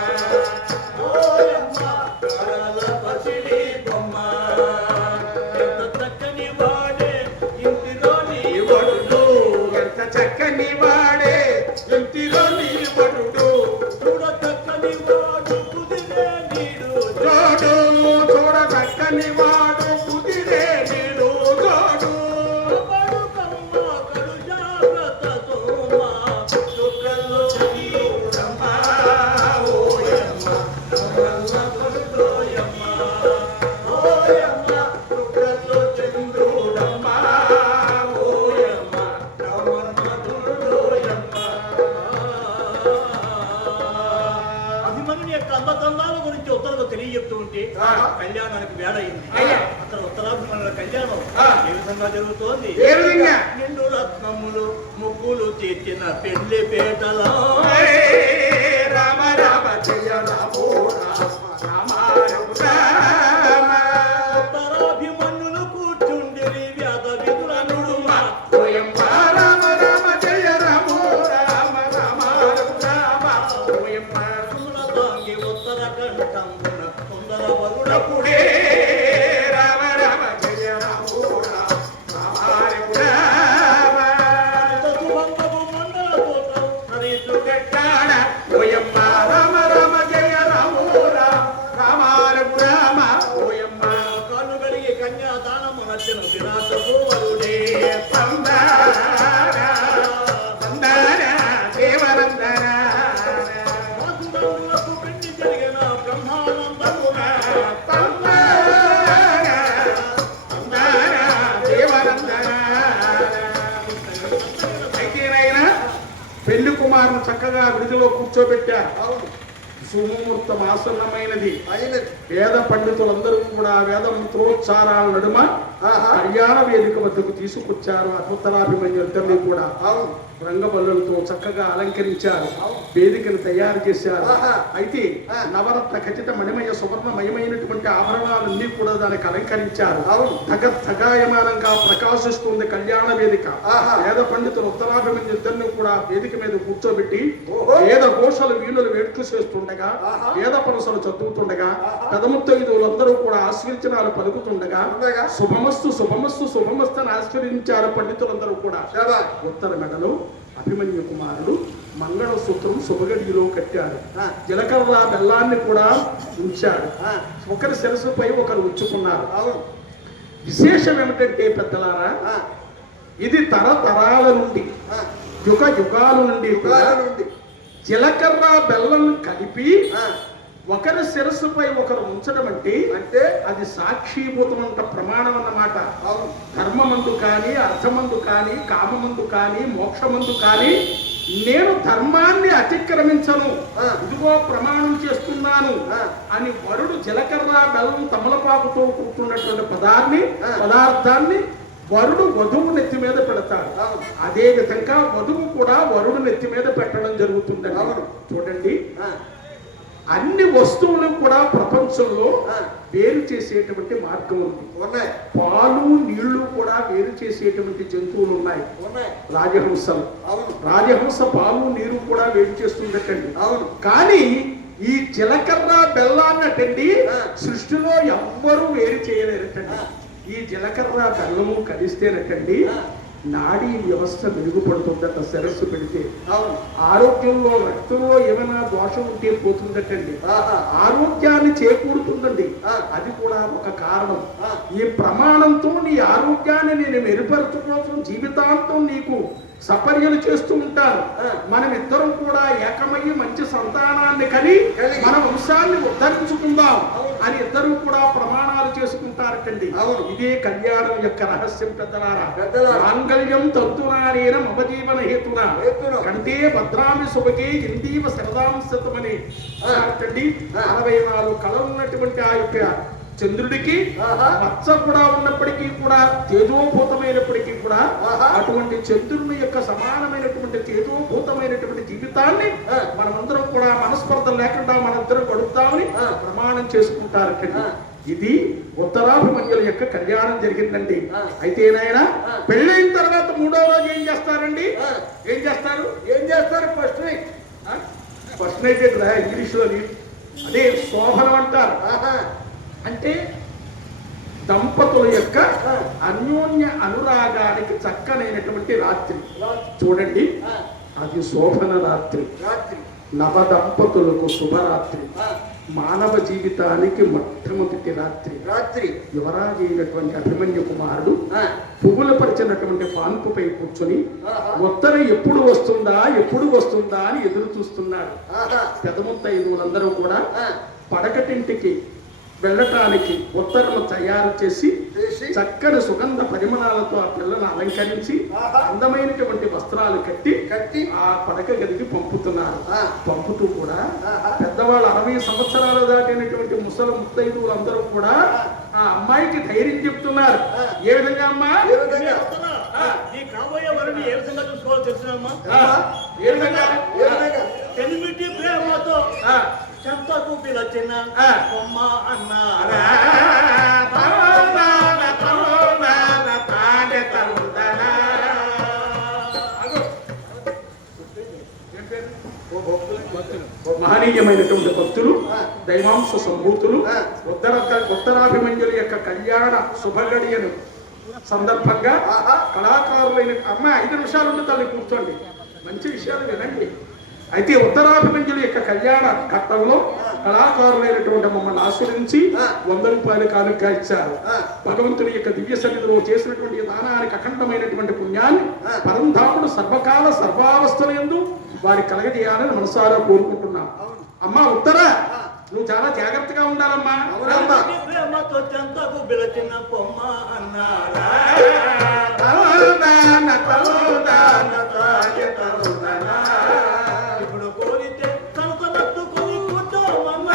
ఓయమ్మ కలల పసిడి బొమ్మ చక్కని వాడే ఇంటిలోని వరుడు చూడ చక్కని వాడు కుదిరే నీడు జోడు చూడ చక్కని వాడు కుదిరే నీడు జోడు కబడు కమ్మ కడు జాగ్రత్త తోమ చుక్కల్లో నీడమ్మ ఓయమ్మ కమల పడుతోయమ్మ ఓయమ్మ చుక్కల్లో చంద్రుడమ్మ ఓయమ్మ కమల అభిమన్యుని యొక్క అందచందాల గురించి ఉత్తరాలు తెలియజెప్తూ ఉంటే కళ్యాణానికి వేడ అయింది. అతను ఉత్తరాభిమన్యుల కళ్యాణం ఏ విధంగా జరుగుతోంది? నిండు రత్నములు ముగ్గులు తీర్చిన పెళ్లి పేటలో రామ రామ జయ రామో రామ రామ ఉత్తరాభిమన్యులు కూర్చుండిరి వ్యాధ విధుల నుడుమ ఓయమ్మ రామ రామ జయ రామో రామ రామ రామ ఓయమ్మ తాంగి ఉత్తర కంఠంబున సుందర వరుడపుడే రామ రామ జయ రామో రామ రామ శుభంగము మండల పోతం హరిసు గట్టాడ ఓయమ్మ రామ రామ జయ రామో రామ రామ ఓయమ్మ కాలు గడిగి కన్యాదానము నచ్చిన విరాటపు వరుడే వాసుదేవులకు పెళ్లి జరిగిన బ్రహ్మానందమున పెళ్లి కుమారుని చక్కగా విడిదిలో కూర్చోబెట్టారు. సుముహూర్తం ఆసన్నమైనది. వేద పండితులందరూ కూడా వేద మంత్రోచ్చారాల నడుమ కళ్యాణ వేదిక వద్దకు తీసుకొచ్చారు. ఉత్తరాభిమన్యులిద్దరినీ కూడా రంగబల్లులతో చక్కగా అలంకరించారు. వేదికను తయారు చేశారు. అయితే నవరత్న ఖచ్చిత మణిమయ సువర్ణమయమైనటువంటి ఆభరణాలన్నీ కూడా దానికి అలంకరించారు. ధగాయమానంగా ప్రకాశిస్తుంది కళ్యాణ వేదిక. వేద పండితులు ఉత్తరాభిమన్యులిద్దరినీ కూడా వేదిక మీద కూర్చోబెట్టి వేద ఘోషలు వీణులు వేడుక చేస్తుండగా, వేద పరసలు చదువుతుండగా, పెదముత్తైదువులందరూ కూడా ఆశీర్వచనాలు పలుకుతుండగా శుభమస్తు శుభమస్తు శుభమస్తు అని ఆశీర్వదించారు పండితులందరూ కూడా. ఉత్తర మెడలో అభిమన్యు కుమారుడు మంగళసూత్రం శుభగడిలో కట్టాడు. జీలకర్ర బెల్లాన్ని కూడా ఉంచాడు. ఒకరి శిరస్సుపై ఒకరు ఉంచుకున్నారు. విశేషం ఏమిటంటే పెద్దలారా, ఇది తరతరాల నుండి యుగ యుగాల నుండి జీలకర్ర బెల్లం కలిపి ఒకరి శిరస్సుపై ఒకరు ఉంచడం అంటే అది సాక్షిభూతం అంట ప్రమాణం అన్నమాట. ధర్మమందు కానీ, అర్థమందు కానీ, కామమందు కానీ, మోక్షమందు కానీ నేను ధర్మాన్ని అతిక్రమించను, ఇదిగో ప్రమాణం చేస్తున్నాను అని వరుడు జీలకర్ర బెల్లం తమలపాకుతో కూర్చున్నటువంటి పదార్థాన్ని వరుడు వధువు నెత్తి మీద పెడతాడు. అదే విధంగా వధువు కూడా వరుడు నెత్తి మీద పెట్టడం జరుగుతుందండి. చూడండి, అన్ని వస్తువులను కూడా ప్రపంచంలో వేరు చేసేటువంటి మార్గం ఉంది. పాలు నీళ్లు కూడా వేరు చేసేటువంటి జంతువులు ఉన్నాయి. రాజహంసలు, రాజహంస పాలు నీరు కూడా వేరు చేస్తుందటండి. కానీ ఈ జీలకర్ర బెల్లాన్నటండి సృష్టిలో ఎవ్వరూ వేరు చేయలేరటండి. ఈ జీలకర్ర బెల్లము కలిస్తేనటండి నాడీ వ్యవస్థ మెరుగుపడుతుందట శిరస్సు పెడితే. అవును. ఆరోగ్యంలో రక్తంలో ఏమైనా దోషం ఉంటే పోతుందటండి. ఆరోగ్యాన్ని చేకూరుతుందండి. అది కూడా ఒక కారణం. ఈ ప్రమాణంతో నీ ఆరోగ్యాన్ని నేను మెరుగుపరచుకోసం జీవితాంతం నీకు సపర్యలు చేస్తూ ఉంటాను. మనం ఇద్దరం కూడా ఏకమయ్యి మంచి సంతానాన్ని కని మన వంశాన్ని ఉద్ధరించుకుందాం అని ఇద్దరు కూడా ప్రమాణాలు చేసుకుంటారటండి. ఇదే కళ్యాణం యొక్క రహస్యం పెద్దలారా. మాంగళ్యం తంతునానేన మమ జీవన హేతున కంటే భద్రామి శుభకే ఇందీవ శరదాంశతమని అంటండి. 64 కళలు ఉన్నటువంటి ఆ యొక్క చంద్రుడికి మచ్చ కూడా ఉన్నప్పటికీ కూడా తేజోభూతమైనప్పటికీ కూడా అటువంటి చంద్రుని యొక్క సమానమైనటువంటి తేజోభూతమైనటువంటి జీవితాన్ని మనమందరం కూడా మనస్పర్ధ లేకుండా మనందరం గడుపుతామని ప్రమాణం చేసుకుంటారు. ఇది ఉత్తరాభిమన్యుల యొక్క కళ్యాణం జరిగిందండి. అయితే నాయన పెళ్ళైన తర్వాత 3వ రోజు ఏం చేస్తారండి? ఏం చేస్తారు? ఫస్ట్ నైట్ ఇంగ్లీష్ లోని అదే శోభనం అంటారు. అంటే దంపతుల యొక్క అన్యోన్య అనురాగానికి చక్కనైనటువంటి రాత్రి చూడండి. అది శోభన రాత్రి, నవ దంపతులకు శుభరాత్రి, మానవ జీవితానికి మొట్టమొదటి రాత్రి. యువరాజు అయినటువంటి అభిమన్యు కుమారుడు పువ్వుల పరిచినటువంటి పాన్పుపై కూర్చొని ఉత్తరం ఎప్పుడు వస్తుందా అని ఎదురు చూస్తున్నాడు. పెదముత్తైదువులందరూ కూడా పడకటింటికి వెళ్ళటానికి ఉత్తరము తయారు చేసి చక్కని సుగంధ పరిమళాలతో ఆ పిల్లను అలంకరించి అందమైనటువంటి వస్త్రాలు కట్టి ఆ పడక గదికి పంపుతూ కూడా పెద్దవాళ్ళు 60 సంవత్సరాలు దాటినటువంటి ముసలి ముత్తైదువులందరూ కూడా ఆ అమ్మాయికి ధైర్యం చెప్తున్నారు. ఏ విధంగా అమ్మా? ఈ కాబోయే వారిని ఏ విధంగా చూసుకోవాలో తెలుసునమ్మా. ఏ విధంగా? ఎనిమిది ప్రేమతో చెంతకు పిలచిన బొమ్మ అన్నా మహనీయమైనటువంటి భక్తులు, దైవాంశ సంభూతులు ఉత్తరాభిమన్యుల యొక్క కళ్యాణ శుభగడియను సందర్భంగా కళాకారులైన అమ్మ 5 నిమిషాలు ఉండి తల్లి కూర్చోండి, మంచి విషయాలు వినండి. అయితే ఉత్తరాభిమన్యుల యొక్క కళ్యాణ ఘట్టంలో కళాకారులైనటువంటి మమ్మల్ని ఆశ్రయించి 100 రూపాయలు కానుక ఇచ్చారు. భగవంతుని యొక్క దివ్య సన్నిధిలో చేసినటువంటి దానానికి అఖండమైనటువంటి పుణ్యాన్ని పరంధాముడు సర్వకాల సర్వావస్థలందు వారి కలగజేయాలని మనసారా కోరుకుంటున్నాం. అమ్మా ఉత్తర, నువ్వు చాలా జాగ్రత్తగా ఉండాలమ్మా. ప్రేమతో చెంతకు పిలచిన బొమ్మ అన్నారా ఇప్పుడు కోరితే తనతనట్టుకొని కూర్చోమమ్మ.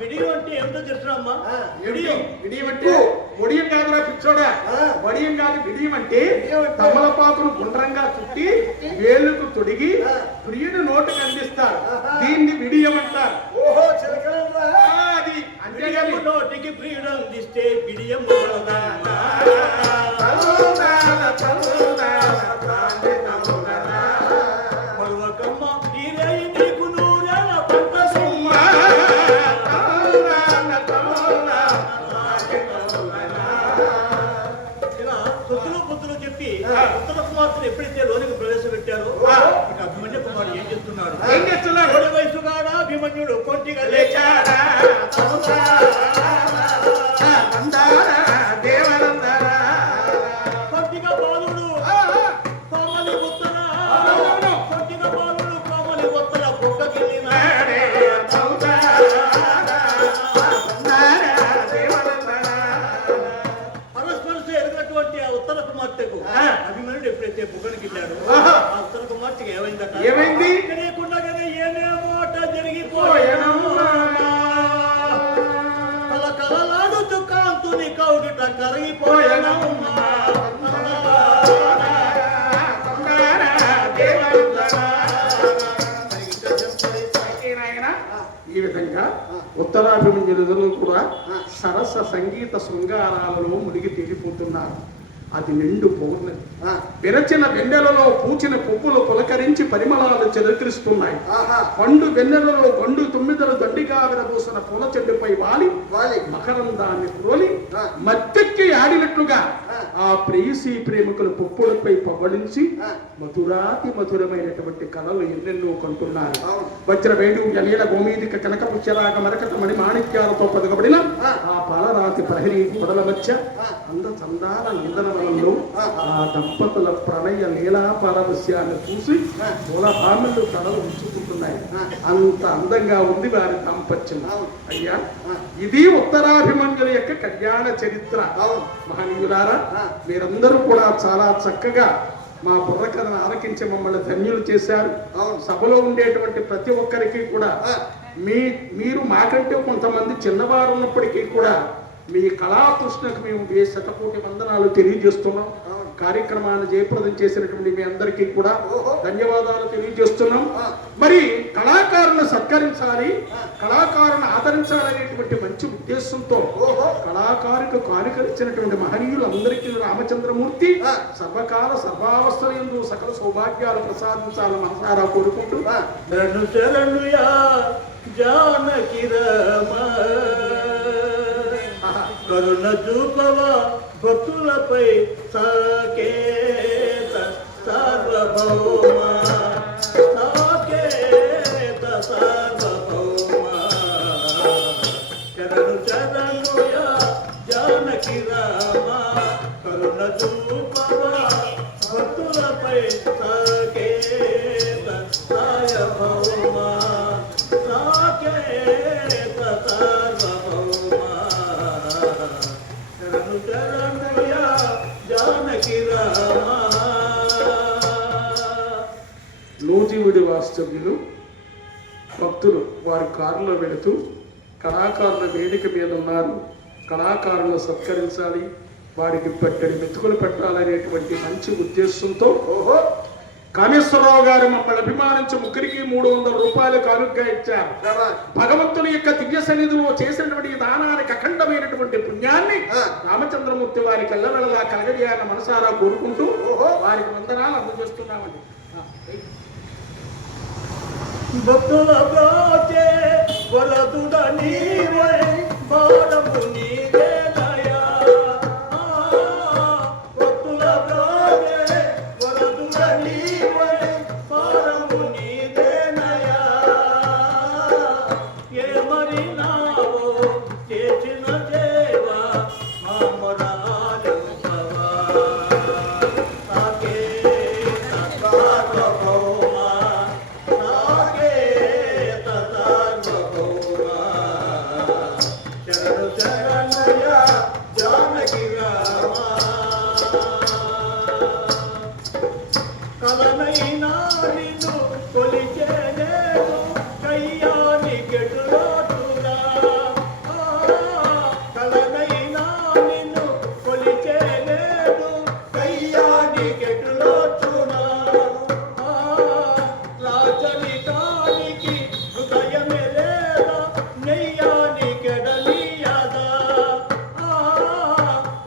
విడియం అంటే ఎంతో చేస్తున్నామ్మా. విడియం అంటే ఒడియం కాదురా పిచ్చోడా, వడియం కాదు. విడియం అంటే తమలపాకును గుండ్రంగా చుట్టి వేలుకు తొడిగి ప్రియుడు నోటికి అందిస్తారు. దీన్ని విడియం అంటారు. అది అంతేగాని నోటికి ప్రియుడు అందిస్తే విడియం మరువకమ్మ నీరే నీకు నూరేళ్ళ పంట సొమ్మ. ఇలా పొద్దులు చెప్పి ఉత్తర కుమార్తెను ఎప్పుడైతే లోనికి ప్రవేశపెట్టారో ఇక అభిమన్యు కుమారుడు ఏం చేస్తున్నాడు? కోడి వయసు కాడా అభిమన్యుడు కొంటిగా లేచాడా? కొంటిగా బాలుడు కోమలి ఉత్తర, కొంటిగా బాలుడు కోమలి ఉత్తర బొక్కకెళ్ళినాడే. పరస్పరసు ఎరిగినటువంటి ఆ ఉత్తర కుమార్తెకు అభిమన్యుడు ఎప్పుడైతే బుగ్గనికి వెళ్ళాడు, ఆ ఉత్తర కుమార్తెకు ఏమైంది? తెలియకుండా కదా ఏమేమో జరిగిపోయానమ్మా. కలకలలాడుతూ కాంతుని కౌగిట కరిగిపోయానమ్మా. ఈ విధంగా ఉత్తరాభిమన్యులందరూ కూడా సరస సంగీత శృంగారాలలో మునిగి తేలిపోతున్నారు. అది నిండు పౌర్ణమి. విరచిన వెన్నెలలో పూచిన పువ్వులు పులకరించి పరిమళాలు చిలకరిస్తున్నాయి. పండు వెన్నెలలో గండు తొమ్మిదలు దండిగా విరబూసిన పూల చెట్టుపై వాలి మకరందాన్ని రోలి మత్తెక్కి ఆడినట్లుగా ఆ ప్రేయసీ ప్రేమికులు పుప్పులపై పవళించి మధురాతి మధురమైనటువంటి కళలు ఎన్నెన్నో కంటున్నారు. వజ్ర వేణు యలీల గోమీదిక కనక పుష్యరాగ మరకత మణి మాణిక్యాలతో పొదగబడిన ఆ పాలరాతి ప్రహరీ గోడల మధ్య అంద చందాల నందనవనంలో ఆ దంపతుల ప్రణయ లీలా పారవస్యాన్ని చూసి మూలభామలు తలలు ఉంచుకుంటున్నాయి. అంత అందంగా ఉంది వారి దాంపత్యం. అయ్యా, ఇది ఉత్తరాభిమన్యుల యొక్క కళ్యాణ చరిత్ర. మహనీయులారా, మీరందరూ కూడా చాలా చక్కగా మా బుర్ర కథను ఆలకించి మమ్మల్ని ధన్యులు చేశారు. సభలో ఉండేటువంటి ప్రతి ఒక్కరికి కూడా మీరు మాకంటే కొంతమంది చిన్నవారు ఉన్నప్పటికీ కూడా మీ కళాతృష్ణకు మేము శతకోటి వందనాలు తెలియజేస్తున్నాం. కార్యక్రమాన్ని జయప్రదం చేసినటువంటి మీ అందరికీ కూడా ధన్యవాదాలు తెలియజేస్తున్నాం. మరి కళాకారులను సత్కరించాలి, కళాకారులను ఆదరించాలనేటువంటి మంచి ఉద్దేశంతో కళాకారులకు కానుకరించినటువంటి మహనీయులు అందరికీ రామచంద్రమూర్తి సర్వకాల సర్వావస్థల యందు సకల సౌభాగ్యాలు ప్రసాదించాలని మనసారా కోరుకుంటూ జానకి కరుణ చూపవా భక్తులపై సాకేత సార్వభౌమ సాకేత సార్వభౌమ చరణు చరణుయా జానకి రామ కరుణ చూపవా భక్తులపై సాకేత సార్వభౌమ సాకేత సార్వభౌమ నూజివీడి వాస్తవ్యులు భక్తులు వారి కారులో వెళుతూ కళాకారుల వేదిక మీద ఉన్నారు, కళాకారులను సత్కరించాలి, వారికి పెట్టడి మెతుకులు పెట్టాలనేటువంటి మంచి ఉద్దేశంతో కామేశ్వరరావు గారు మమ్మల్ని అభిమానించి ముగ్గురికి 300 రూపాయలు కానుకగా ఇచ్చారు. భగవంతుని యొక్క దివ్య సన్నిధిలో చేసినటువంటి దానానికి అఖండమైనటువంటి పుణ్యాన్ని రామచంద్రమూర్తి వారికి ఎల్లవెల్లలా కలగజేయాలని మనసారా కోరుకుంటూ వారికి వందనాలు అందజేస్తున్నామండి. భక్తుల బ్రోచే వరదుడ నీవై భారము నీవేదయా భక్తుల బ్రోచే వరదుడ నీవై భారము నీవేదయా ఏమరి నావో చేసిన సేవ మామరాలు భవా సాకే సార్వభౌమ కలనైనా నిన్ను కొలిచేనేను కయ్యాని గెటులోటురా కలనైనా నిన్ను కొలిచేనేను కయ్యాని గెటులోటురా రాజనికానికి హృదయమే లేదా నెయ్యాని గెడలియదా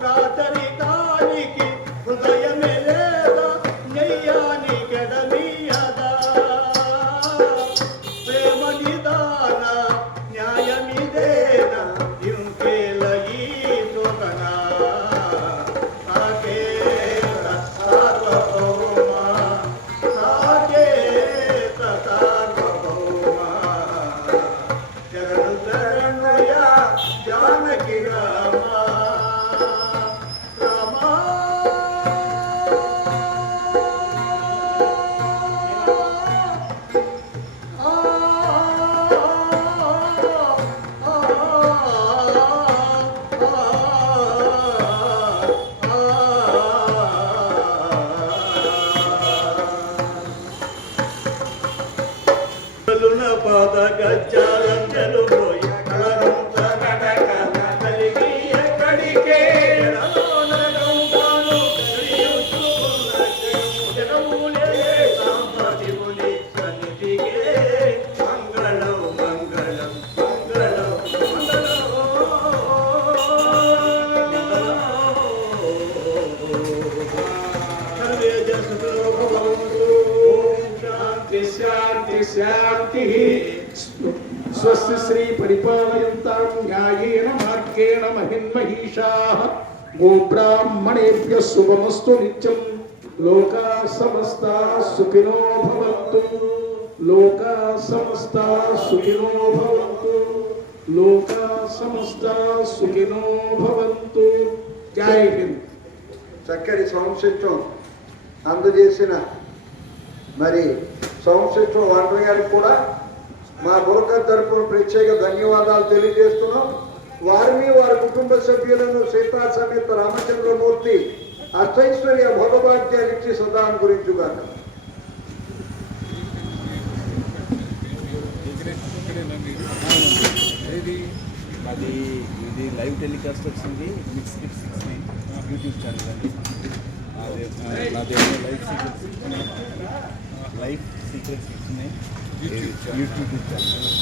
రాజనికానికి హృదయమే లేదా నెయ్యాని గెడలియదా ప్రేమ నిదాన న్యాయమిదేనా ఇంకేల ఈ సోదనా సాకేత సార్వభౌమ సాకేత సార్వభౌమ చరణు చరణుయా జానకి రామ రామ పాద గజ్జాలంజలు పోయి కలరంత నడక కలిగి ఎక్కడికే నగంగాను జగములే సాంబశివుని సన్నిధికే మంగళం మంగళం మంగళం మంగళం శాంతి శాంతి. స్వస్తి శ్రీ పరిపాలయంతాం న్యాయేన మార్గేణ మహిన్మహీషాః. గోబ్రాహ్మణేభ్యః శుభమస్తు నిత్యం. లోకా సమస్తా సుఖినో భవంతు. లోకా సమస్తా సుఖినో భవంతు. లోకా సమస్తా సుఖినో భవంతు. జై హింద్. చక్కటి సౌండ్ సిస్టమ్ అందజేసిన మరి సౌండ్ సిస్టమ్ వాటర్ గారికి కూడా మా బుర్రకథ తరపున ప్రత్యేక ధన్యవాదాలు తెలియజేస్తున్నాం. వారిని వారి కుటుంబ సభ్యులను సీతా సమేత రామచంద్రమూర్తి అష్టైశ్వర్య భోగభాగ్యాలు ఇచ్చి సదా గురించుగాక. ఇది లైవ్ టెలికాస్ట్ వచ్చింది మిక్స్ యూట్యూబ్ ఛానల్ అండి. నాది లైవ్ సీక్రెట్స్ ఇచ్చినాయి యూట్యూబ్ ఛానల్.